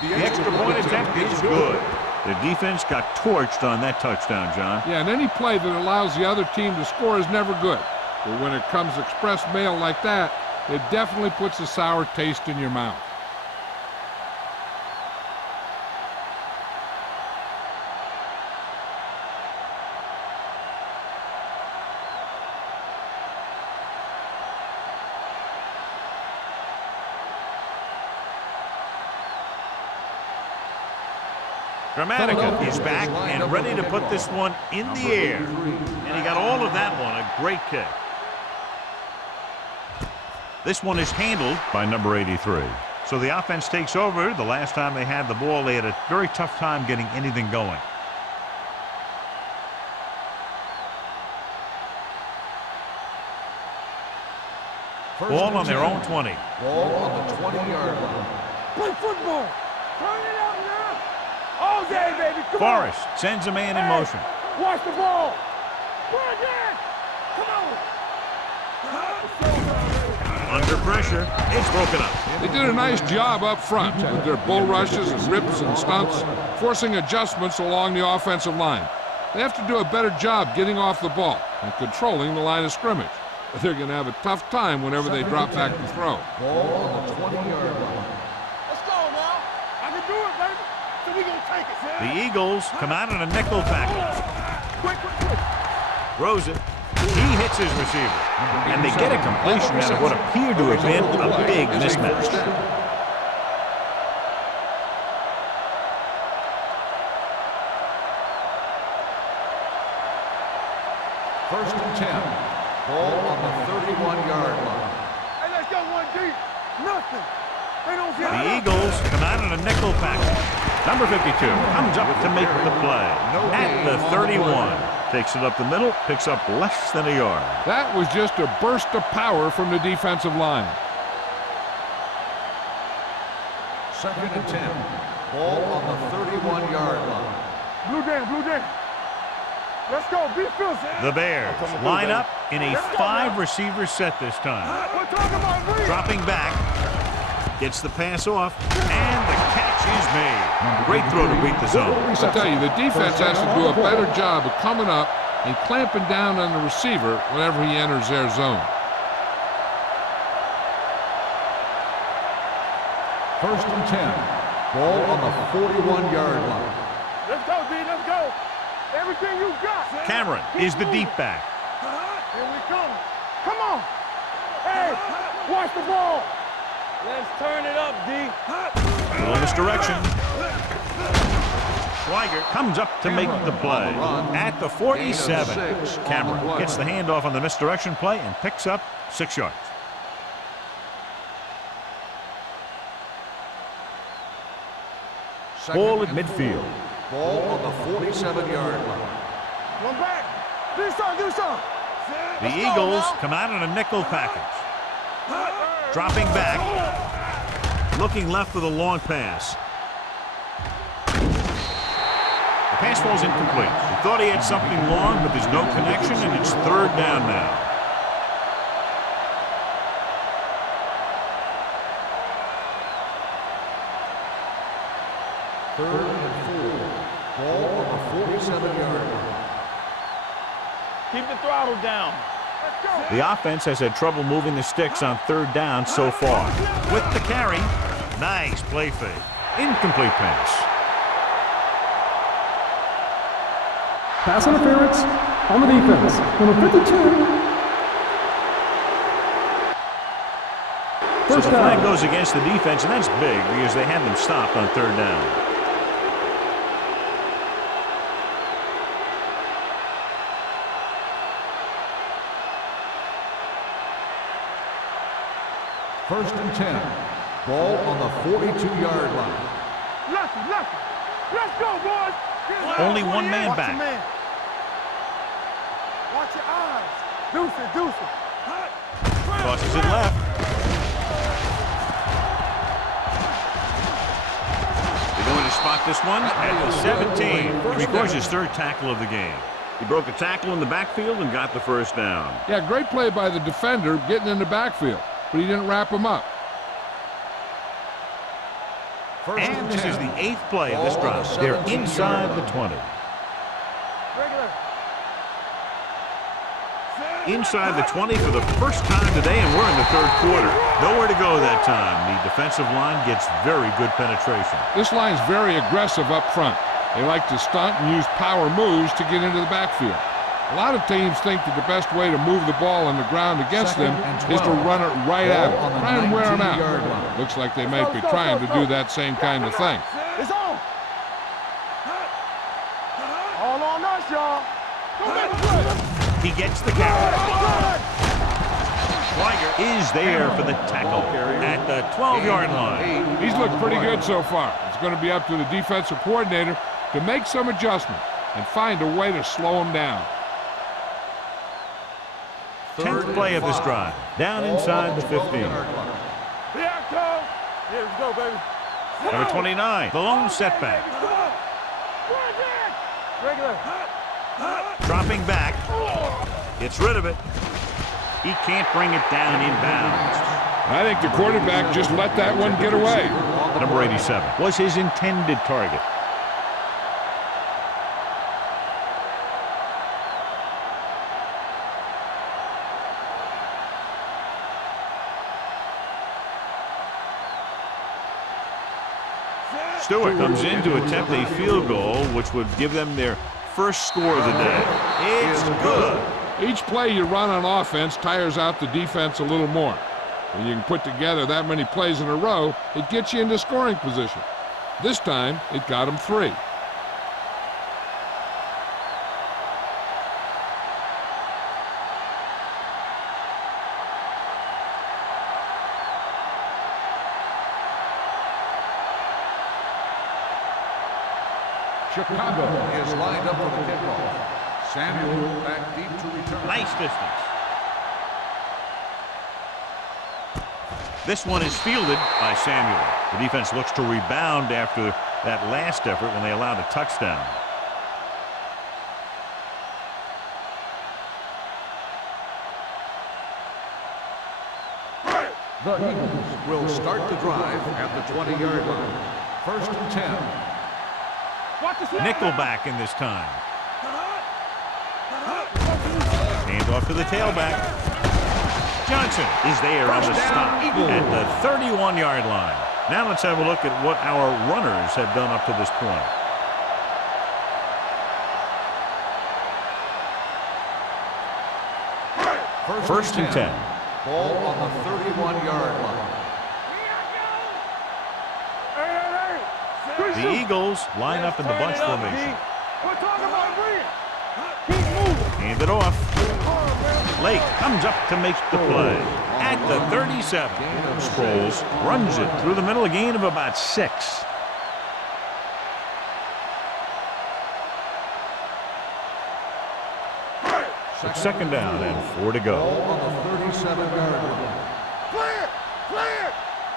The extra point attempt is good. The defense got torched on that touchdown, John. Yeah, and any play that allows the other team to score is never good. But when it comes express mail like that, it definitely puts a sour taste in your mouth. Dramatica is back and ready to put this one in the air. And he got all of that one, a great kick. This one is handled by number 83. So the offense takes over. The last time they had the ball, they had a very tough time getting anything going. Ball on their own 20. Ball on the 20-yard line. Play football. Turn it out now. All day, baby. Come Forrest sends a man in motion. on. Watch the ball. Bring it. Come on. Under pressure, it's broken up. They did a nice job up front with their bull rushes and rips and stunts, forcing adjustments along the offensive line. They have to do a better job getting off the ball and controlling the line of scrimmage. They're going to have a tough time whenever they drop back to throw. Ball on the 20-yard line. Let's go now. I can do it, baby. So we gonna take it. The Eagles come out in a nickel tackle. Quick. Throws it. He hits his receiver. And they get a completion out of what appeared to have been a big mismatch. First and 10. Ball on the 31-yard line. Hey, let's go one deep. Nothing. They don't get The Eagles come out in a nickel package. Number 52 comes up to make the play. At the 31. Takes it up the middle, picks up less than a yard. That was just a burst of power from the defensive line. Second and 10. Ball on the 31-yard line. Blue down. Let's go. Be physical. The Bears line up in a 5-receiver set this time. We're talking about read. Dropping back. Gets the pass off. And the catch is made. Great throw to beat the zone. I tell you, the defense has to do a better job of coming up and clamping down on the receiver whenever he enters their zone. First and 10. Ball on the 41-yard line. Let's go, D. Let's go. Everything you got. Cameron is the deep back. Here we come. Come on. Hey, watch the ball. Let's turn it up, D. Little misdirection. Schweiger comes up to make the play. At the 47, Cameron gets the handoff on the misdirection play and picks up 6 yards. Ball at midfield. Ball on the 47-yard line. One back. Do something, do something. The Eagles come out in a nickel package. Dropping back. Looking left for the long pass. The pass falls incomplete. He thought he had something long, but there's no connection, and it's 3rd down now. Third and 4. Ball on the 47-yard line. Keep the throttle down. Let's go. The offense has had trouble moving the sticks on 3rd down so far. With the carry. Nice play fake. Incomplete pass. Pass interference on the defense. Number 52. So First the flag down. goes against the defense, and that's big because they had them stopped on 3rd down. First and 10. Ball on the 42-yard line. Lucky. Let's go, boys. Only one man Watch back. your man. Watch your eyes. Deuce it. Crosses it left. They're going to spot this one at the 17. He records his 3rd tackle of the game. He broke a tackle in the backfield and got the 1st down. Yeah, great play by the defender getting in the backfield, but he didn't wrap him up. And this is the 8th play of this drive. They're inside the 20. Regular. Inside the 20 for the first time today, and we're in the 3rd quarter. Nowhere to go that time. The defensive line gets very good penetration. This line's very aggressive up front. They like to stunt and use power moves to get into the backfield. A lot of teams think that the best way to move the ball on the ground against them is to run it right at them. Try and wear them out. Looks like they might be trying to do that same kind of thing. It's on. All on us, y'all. Go back to He gets the carry. Schweiger is there for the tackle at the 12-yard line. He's looked pretty good so far. It's going to be up to the defensive coordinator to make some adjustment and find a way to slow him down. 10th play of this drive. Down inside the 15. Yeah, let's go, baby. Number 29, the lone setback. Regular. Dropping back. Gets rid of it. He can't bring it down inbounds. I think the quarterback just let that one get away. Number 87 was his intended target. Stewart comes in to attempt a field goal, which would give them their first score of the day. It's good. Each play you run on offense tires out the defense a little more. When you can put together that many plays in a row, it gets you into scoring position. This time, it got them 3. Chicago is lined up for the kickoff. Samuel back deep to return. Nice distance. This one is fielded by Samuel. The defense looks to rebound after that last effort when they allowed a touchdown. The Eagles will start the drive at the 20-yard line. First and 10. Nickelback in this time. Hand off to the tailback. Johnson is there on the stop at the 31-yard line. Now let's have a look at what our runners have done up to this point. First and 10. Ball on the 31-yard line. The Eagles line up in the bunch formation. We're talking about Green. Keep moving. Hand it off. Lake comes up to make the play at the 37. Sproles runs it through the middle, a gain of about 6. It's second down and 4 to go. Ball on the 37-yard line. Clear! Clear!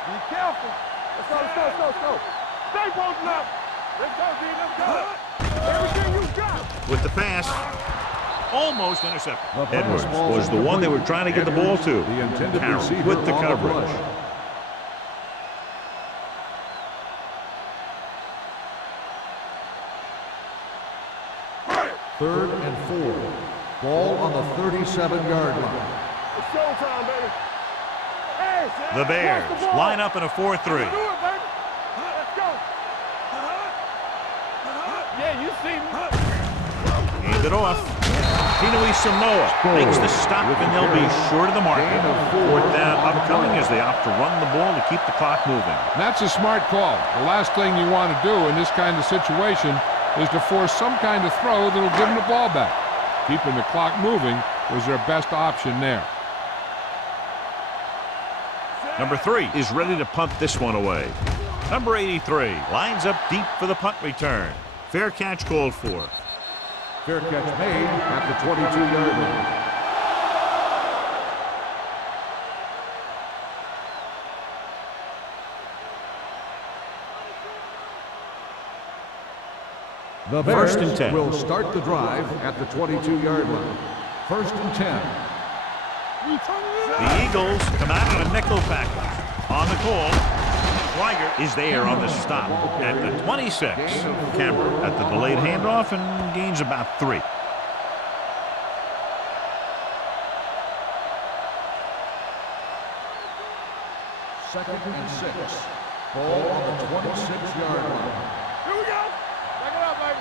Be careful. Let's go, let's go, let's go, let's go. Stay posting up. Let's go, D. Let's go. Everything you got. With the pass, almost intercepted. Edwards was the one they were trying to get the ball to. Carroll with the coverage. Third and 4. Ball on the 37-yard line. It's showtime, baby. Hey, The Bears line up in a 4-3. do it, baby. Let's go. Yeah, you see me. Hand it off. Tinui Samoa makes the stop, and they'll be short of the mark. Fourth down upcoming as they opt to run the ball to keep the clock moving. That's a smart call. The last thing you want to do in this kind of situation is to force some kind of throw that'll give them the ball back. Keeping the clock moving was their best option there. Number 3 is ready to punt this one away. Number 83 lines up deep for the punt return. Fair catch called for. Fair catch made at the 22-yard line. The Bears First and 10. will start the drive at the 22-yard line. First and 10. The Eagles come out on a nickel package. On the call, Schweiger is there on the stop at the 26. Cameron at the delayed handoff and gains about 3. Second and 6. Ball on the 26-yard line. Here we go. Back it up, baby.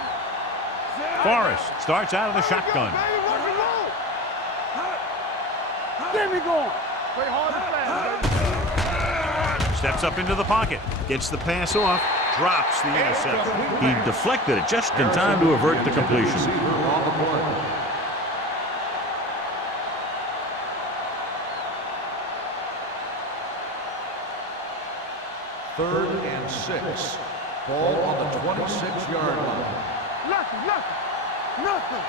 Forrest starts out of the shotgun. Baby, rock and roll. Get me going. Play hard and fast, Steps up into the pocket. Gets the pass off. Drops the interception. He deflected it just in time to avert the completion. Receiver on the play. Third and 6. Ball on the 26-yard line. Nothing.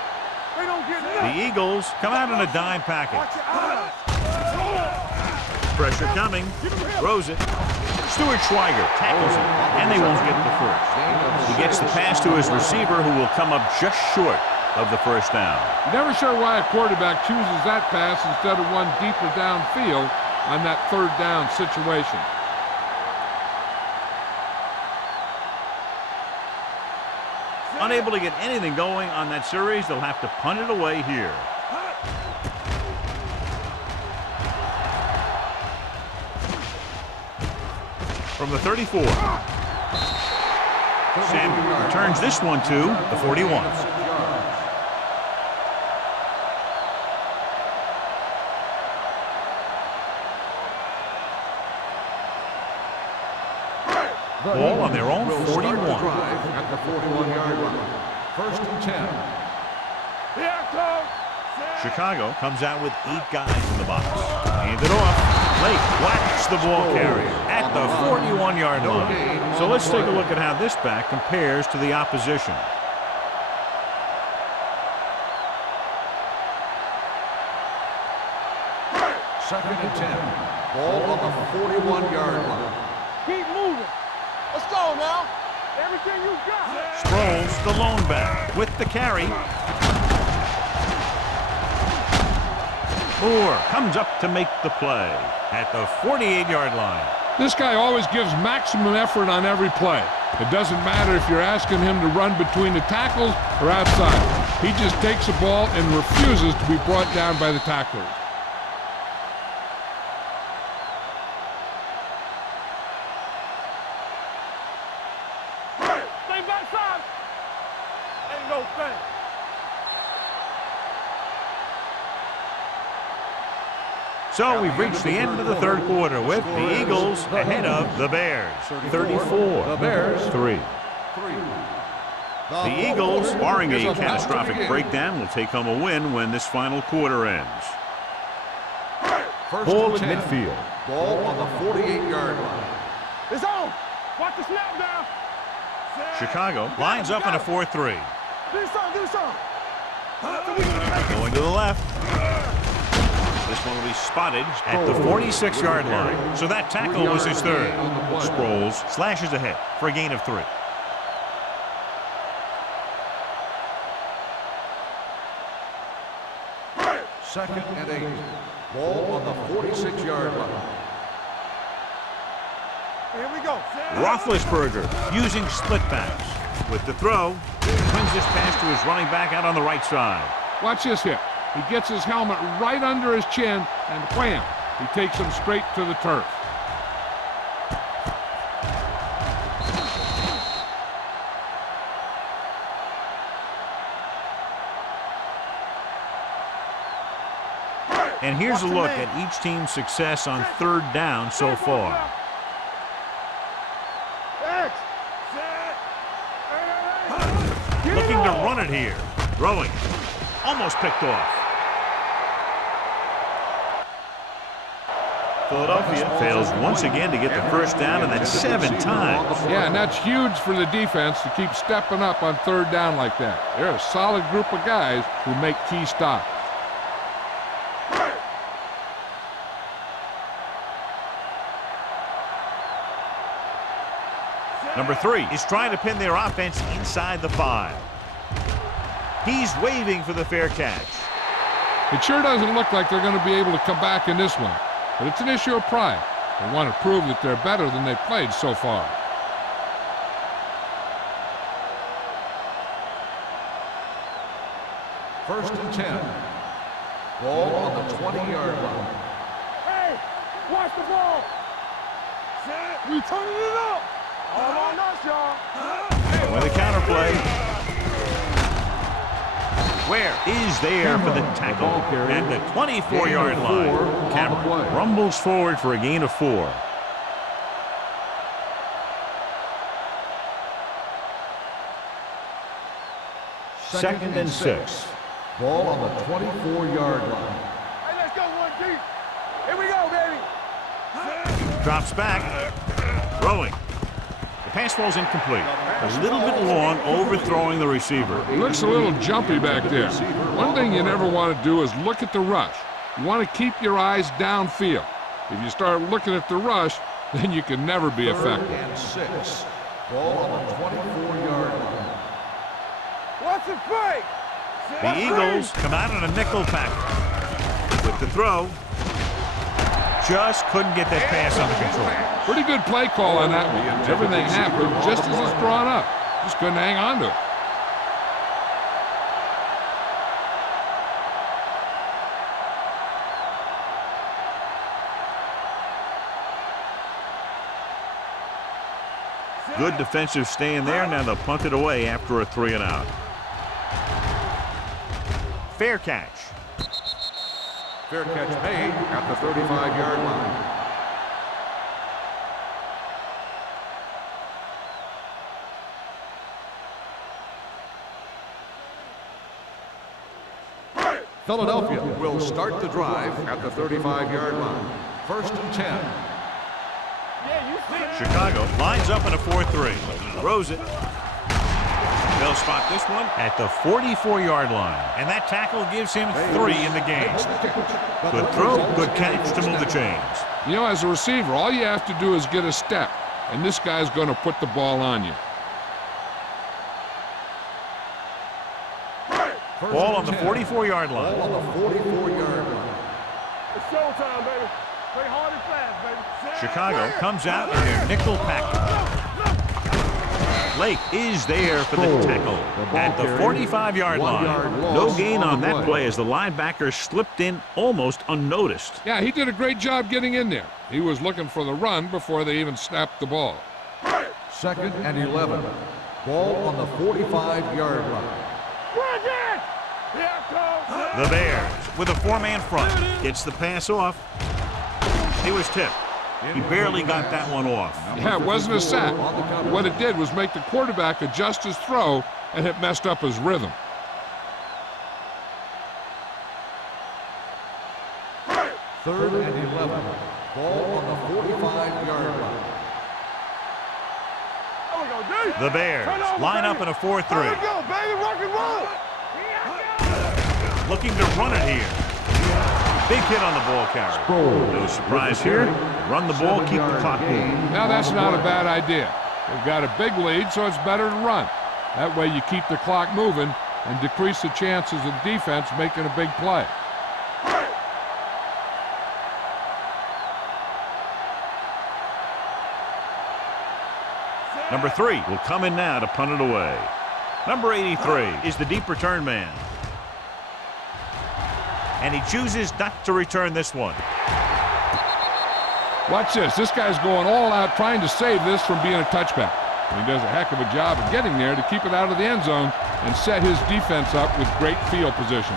They don't get The nothing. Eagles come out in a dime package. Watch your eyes. Pressure coming. Throws it. Stuart Schweiger tackles it, and they won't get the first. He gets the pass to his receiver, who will come up just short of the first down. Never sure why a quarterback chooses that pass instead of one deeper downfield on that third down situation. Unable to get anything going on that series, they'll have to punt it away here. From the 34. Sam returns this one to the 41. Ball on their own 41. At the 41-yard line. First and 10. Here I come. Chicago comes out with 8 guys in the box. Hand it off. Lake whacks the ball carrier at the 41-yard line. So let's take a look at how this back compares to the opposition. Second and 10. Ball on the 41-yard line. Keep moving. Let's go now. Everything you got. Sproles, the lone back, with the carry. Moore comes up to make the play at the 48-yard line. This guy always gives maximum effort on every play. It doesn't matter if you're asking him to run between the tackles or outside. He just takes the ball and refuses to be brought down by the tacklers. Stay backside. Ain't no thing. So we've reached the end of the third quarter with the Eagles ahead of the Bears, 34. 3. The Eagles, barring a catastrophic breakdown, will take home a win when this final quarter ends. Ball at midfield. Ball on the 48-yard line. It's on. Watch the snap down. Chicago lines up in a 4-3. Do something. Going to the left. This one will be spotted at the 46-yard line. So that tackle was his third. Sproles slashes ahead for a gain of 3. Second and 8. Ball on the 46-yard line. Here we go. Roethlisberger using split backs. With the throw, swings this pass to his running back out on the right side. Watch this hit. He gets his helmet right under his chin, and wham, he takes him straight to the turf. And here's a look at each team's success on third down so far. Looking to run it here. Throwing. Almost picked off. Philadelphia fails once again to get the first down, and that's 7 times. Yeah, and that's huge for the defense to keep stepping up on third down like that. They're a solid group of guys who make key stops. Number 3 is trying to pin their offense inside the 5. He's waving for the fair catch. It sure doesn't look like they're going to be able to come back in this one, but it's an issue of pride. They want to prove that they're better than they've played so far. First and 10. Ball on the 20-yard line. Hey, watch the ball. We turning it up. All on us, y'all. With a counter play. Where is there for the tackle at the 24-yard line. Cameron rumbles forward for a gain of 4. Second and 6. Ball on the 24-yard line. Hey, let's go one deep. Here we go, baby. Drops back. Throwing. The pass falls incomplete. A little bit long, overthrowing the receiver. It looks a little jumpy back there. One thing you never want to do is look at the rush. You want to keep your eyes downfield. If you start looking at the rush, then you can never be effective. Third and 6. Ball on the 24-yard line. What's the fake? The Eagles come out in a nickel package. With the throw, just couldn't get that pass under control. Pretty good play call on that one. Everything happened just as it's drawn up. Just couldn't hang on to it. Good defensive stand there. Now they'll punt it away after a 3-and-out. Fair catch. Fair catch made at the 35-yard line. Philadelphia will start the drive at the 35-yard line. First and 10. Yeah, you see it. Chicago lines up in a 4-3. Throws it. They'll spot this one at the 44-yard line. And that tackle gives him 3 in the game. Good throw, good catch to move the chains. You know, as a receiver, all you have to do is get a step, and this guy's going to put the ball on you. Ball on the 44-yard line. Ball on the 44-yard line. It's showtime, baby. Play hard and fast, baby. Chicago comes out in their nickel package. Lake is there for the tackle at the 45-yard line. No gain on that play as the linebacker slipped in almost unnoticed. Yeah, he did a great job getting in there. He was looking for the run before they even snapped the ball. 2nd and 11. Ball on the 45-yard line. The Bears with a 4-man front. Gets the pass off. He was tipped. He barely got that one off. Yeah, it wasn't a sack. What it did was make the quarterback adjust his throw, and it messed up his rhythm. Third and 11. Ball on the 45-yard line. The Bears line up in a 4-3. Looking to run it here. Big hit on the ball carrier. No surprise here. Run the ball, keep the clock moving. Now that's not a bad idea. They've got a big lead, so it's better to run. That way you keep the clock moving and decrease the chances of the defense making a big play. Number 3 will come in now to punt it away. Number 83 is the deep return man. And he chooses not to return this one. Watch this. This guy's going all out trying to save this from being a touchback. And he does a heck of a job of getting there to keep it out of the end zone and set his defense up with great field position.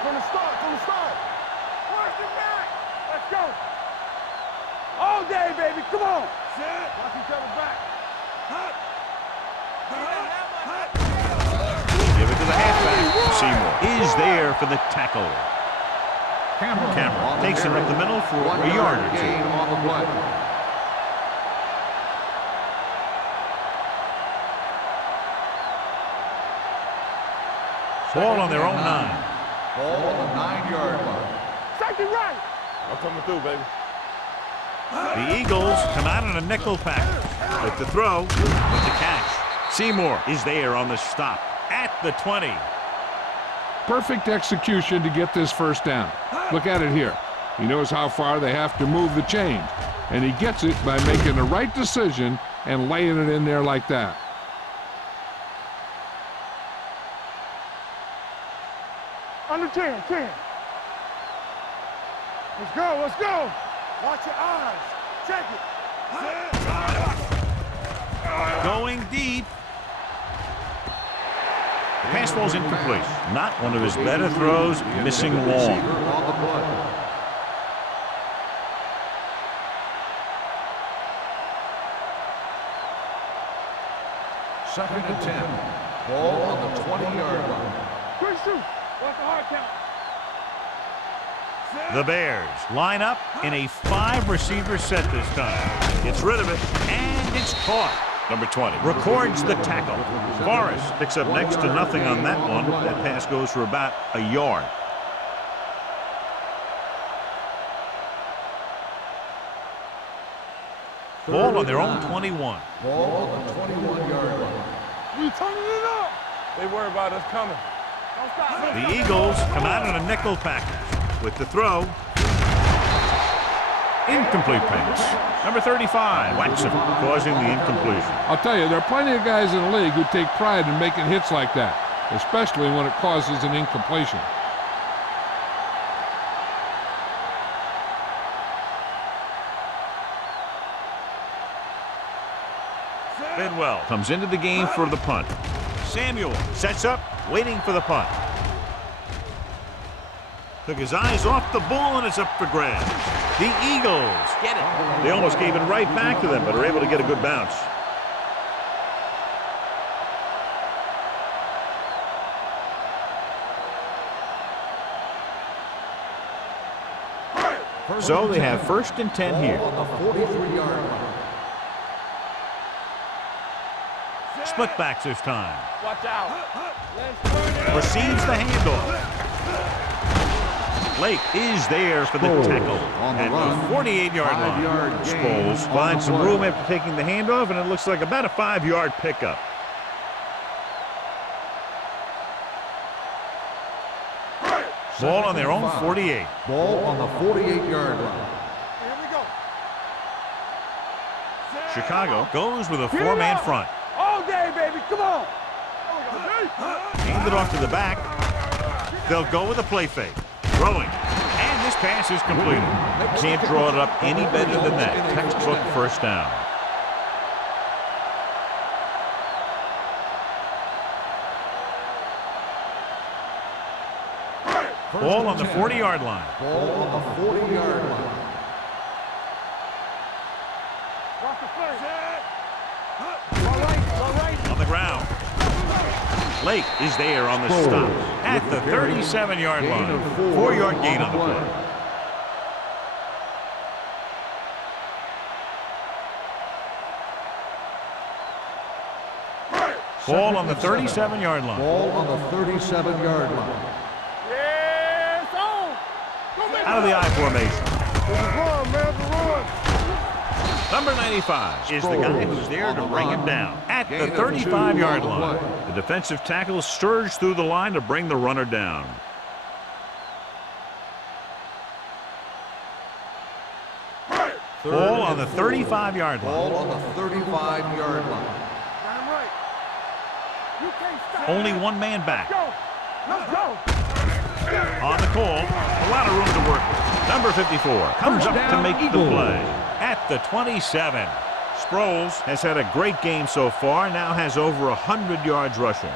From the start. First and 9. Let's go. All day, baby. Come on. Watch each other back. Give it to the halfback. Seymour is there for the tackle. Cameron takes it up the middle for a yard or gain two. on the play. Ball on their own 9. Ball on the 9-yard line. Safety right. I'm coming through, baby. The Eagles come out in a nickel package. With the throw, with the catch. Seymour is there on the stop at the 20. Perfect execution to get this first down. Look at it here. He knows how far they have to move the chains, and he gets it by making the right decision and laying it in there like that. Under 10. Let's go. Watch your eyes. Check it. Going deep. The pass ball's incomplete. Not one of his better throws, missing long. Receiver on the play. Second and 10. Ball on the 20-yard line. Quick shoot. Watch the hard count. The Bears line up in a 5-receiver set this time. Gets rid of it, and it's caught. Number 20 records the tackle. Forrest picks up next to nothing on that one. That pass goes for about a yard. Ball on their own 21. Ball on the 21-yard line. We turning it up. They worry about us coming. Don't stop. The Eagles come out in a nickel package. With the throw. Incomplete pass. Number 35, Watson, causing the incompletion. I'll tell you, there are plenty of guys in the league who take pride in making hits like that, especially when it causes an incompletion. Bidwell comes into the game for the punt. Samuel sets up, waiting for the punt. Took his eyes off the ball, and it's up for grabs. The Eagles get it. They almost gave it right back to them, but are able to get a good bounce. So they have 1st and 10 here. On the 43-yard line. Split backs this time. Watch out. Let's turn it up. Receives the handoff. Lake is there for the tackle at the 48-yard line. Sproles finds some room after taking the handoff, and it looks like about a 5-yard pickup. Ball on their own 48. Ball on the 48-yard line. Here we go. Chicago goes with a 4-man front. All day, baby. Come on. Hand it off to the back. They'll go with a play fake. Throwing. And this pass is completed. Can't draw it up any better than that. Textbook first down. Ball on the 40-yard line. Ball on the 40-yard line. Watch the play. All right. On the ground. Lake is there on the stop at the 37-yard line. 4-yard gain on the play. Ball on the 37-yard line. Ball on the 37-yard line. Yes, on. Out of the I formation. Run, man, run. Number 95 is the guy who's there to bring him down at the 35-yard line. The defensive tackle surged through the line to bring the runner down. Ball on the 35-yard line. Ball on the 35-yard line. I'm right. You can't stop. Only one man back. Go. Let's go. On the call, a lot of room to work with. Number 54 comes up to make the play at the 27. Sproles has had a great game so far, now has over 100 yards rushing.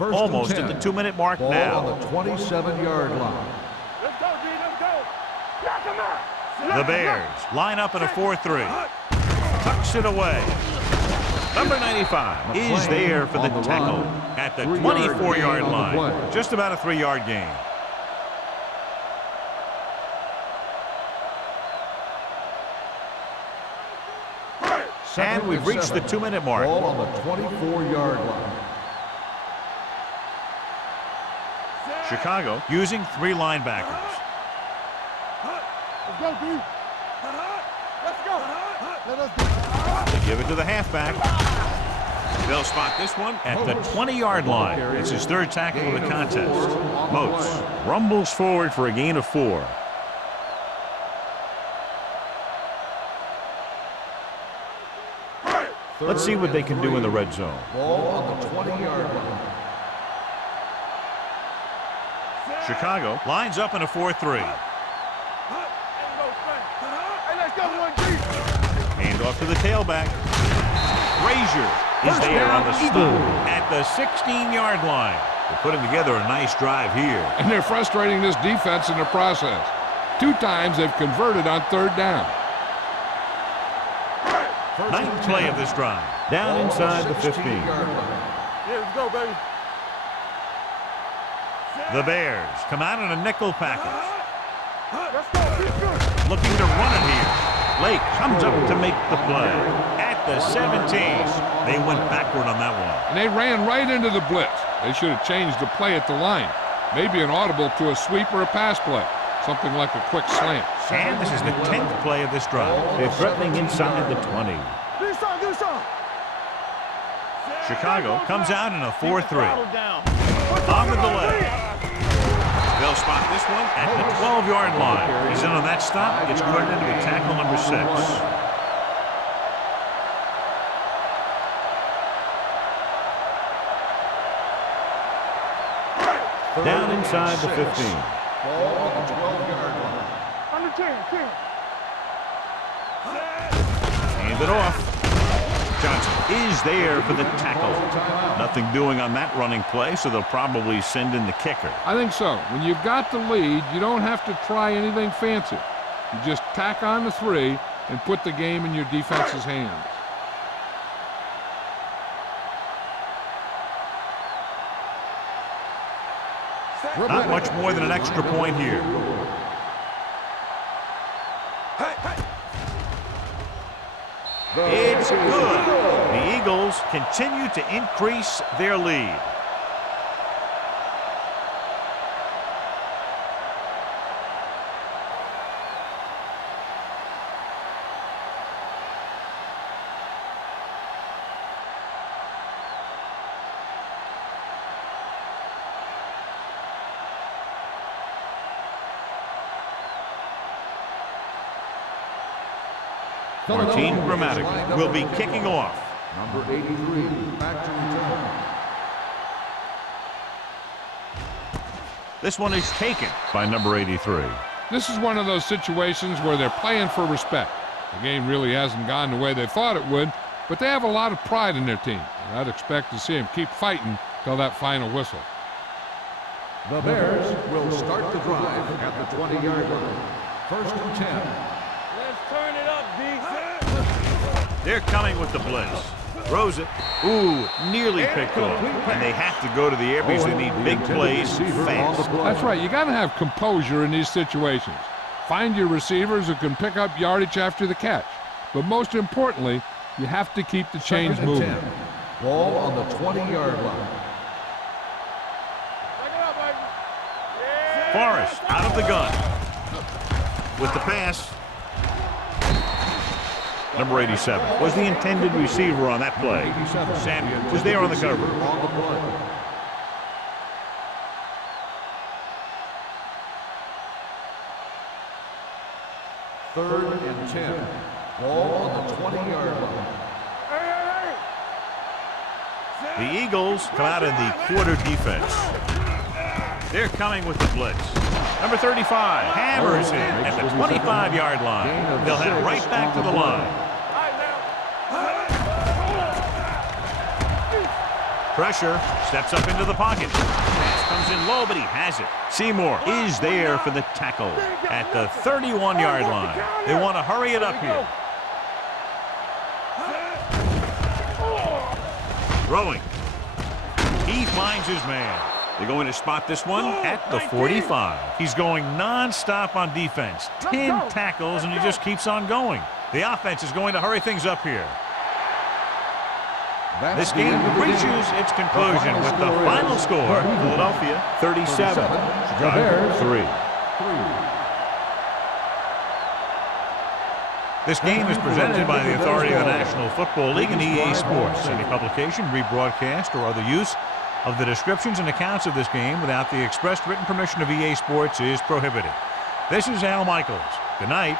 Almost at the 2-minute mark Ball now. on the 27-yard line. Let's go, G. Let's go. Knock him out. The Bears line up in a 4-3. Tucks it away. Number 95 is there for the tackle at the 24-yard line. Just about a 3-yard gain. And we've reached the 2-minute mark. Ball on the 24-yard line. Chicago using 3 linebackers. Let's go, D. Let's go. Let us go. They give it to the halfback. They'll spot this one at the 20-yard line. It's his 3rd tackle of the contest. Moats rumbles forward for a gain of 4. Let's see what they can do in the red zone. Ball on the 20-yard line. Chicago lines up in a 4-3. Hey, let's go, 1G. Hand off to the tailback. Frazier is there on the stop at the 16-yard line. They're putting together a nice drive here. And they're frustrating this defense in the process. 2 times they've converted on 3rd down. 9th play of this drive. Down inside the 15. Yeah, let's go, baby. The Bears come out in a nickel package. Let's go. Keep good. Looking to run it here. Lake comes up to make the play at the 17. They went backward on that one. And they ran right into the blitz. They should have changed the play at the line. Maybe an audible to a sweep or a pass play. Something like a quick slant. And this is the 10th play of this drive. They're threatening inside the 20. Do some. Chicago comes out in a 4-3. On the delay. They'll spot this one at the 12-yard line. He's in on that stop. Gets credited with tackle number 6. Down inside the 15. Ball on the 12-yard line. Under 10. Hand it off. Johnson is there for the tackle. Nothing doing on that running play, so they'll probably send in the kicker. I think so. When you've got the lead, you don't have to try anything fancy. You just tack on the 3 and put the game in your defense's hands. Not much more than an extra point here. It's good. The Eagles continue to increase their lead. Martin Gramatica will be kicking off. Number 83, back to return. This one is taken by number 83. This is one of those situations where they're playing for respect. The game really hasn't gone the way they thought it would, but they have a lot of pride in their team. And I'd expect to see them keep fighting till that final whistle. The Bears will start the drive at the 20-yard line. 1st and 10. Let's turn it up, D. They're coming with the blitz. Throws it. Ooh, nearly picked off. And they have to go to the air because they need big plays fast. That's right. You got to have composure in these situations. Find your receivers who can pick up yardage after the catch. But most importantly, you have to keep the chains moving. 10. Ball on the 20-yard line. Forrest out of the gun. With the pass. Number 87 was the intended receiver on that play. Samuel was there on the cover. Third and 10. Ball on the 20-yard line. The Eagles come out in the quarter defense. They're coming with the blitz. Number 35 hammers in at the 25-yard line. They'll head right back to the line. Pressure, steps up into the pocket. Pass comes in low, but he has it. Seymour is there for the tackle at the 31-yard line. They want to hurry it up here. Throwing. He finds his man. They're going to spot this one at the 45. He's going non-stop on defense. 10 tackles, and he just keeps on going. The offense is going to hurry things up here. This game reaches its conclusion with the final score. Philadelphia 37, Chicago 3. This game is presented by the authority of the National Football League and EA Sports. Any publication, rebroadcast, or other use of the descriptions and accounts of this game without the expressed written permission of EA Sports is prohibited. This is Al Michaels. Good night.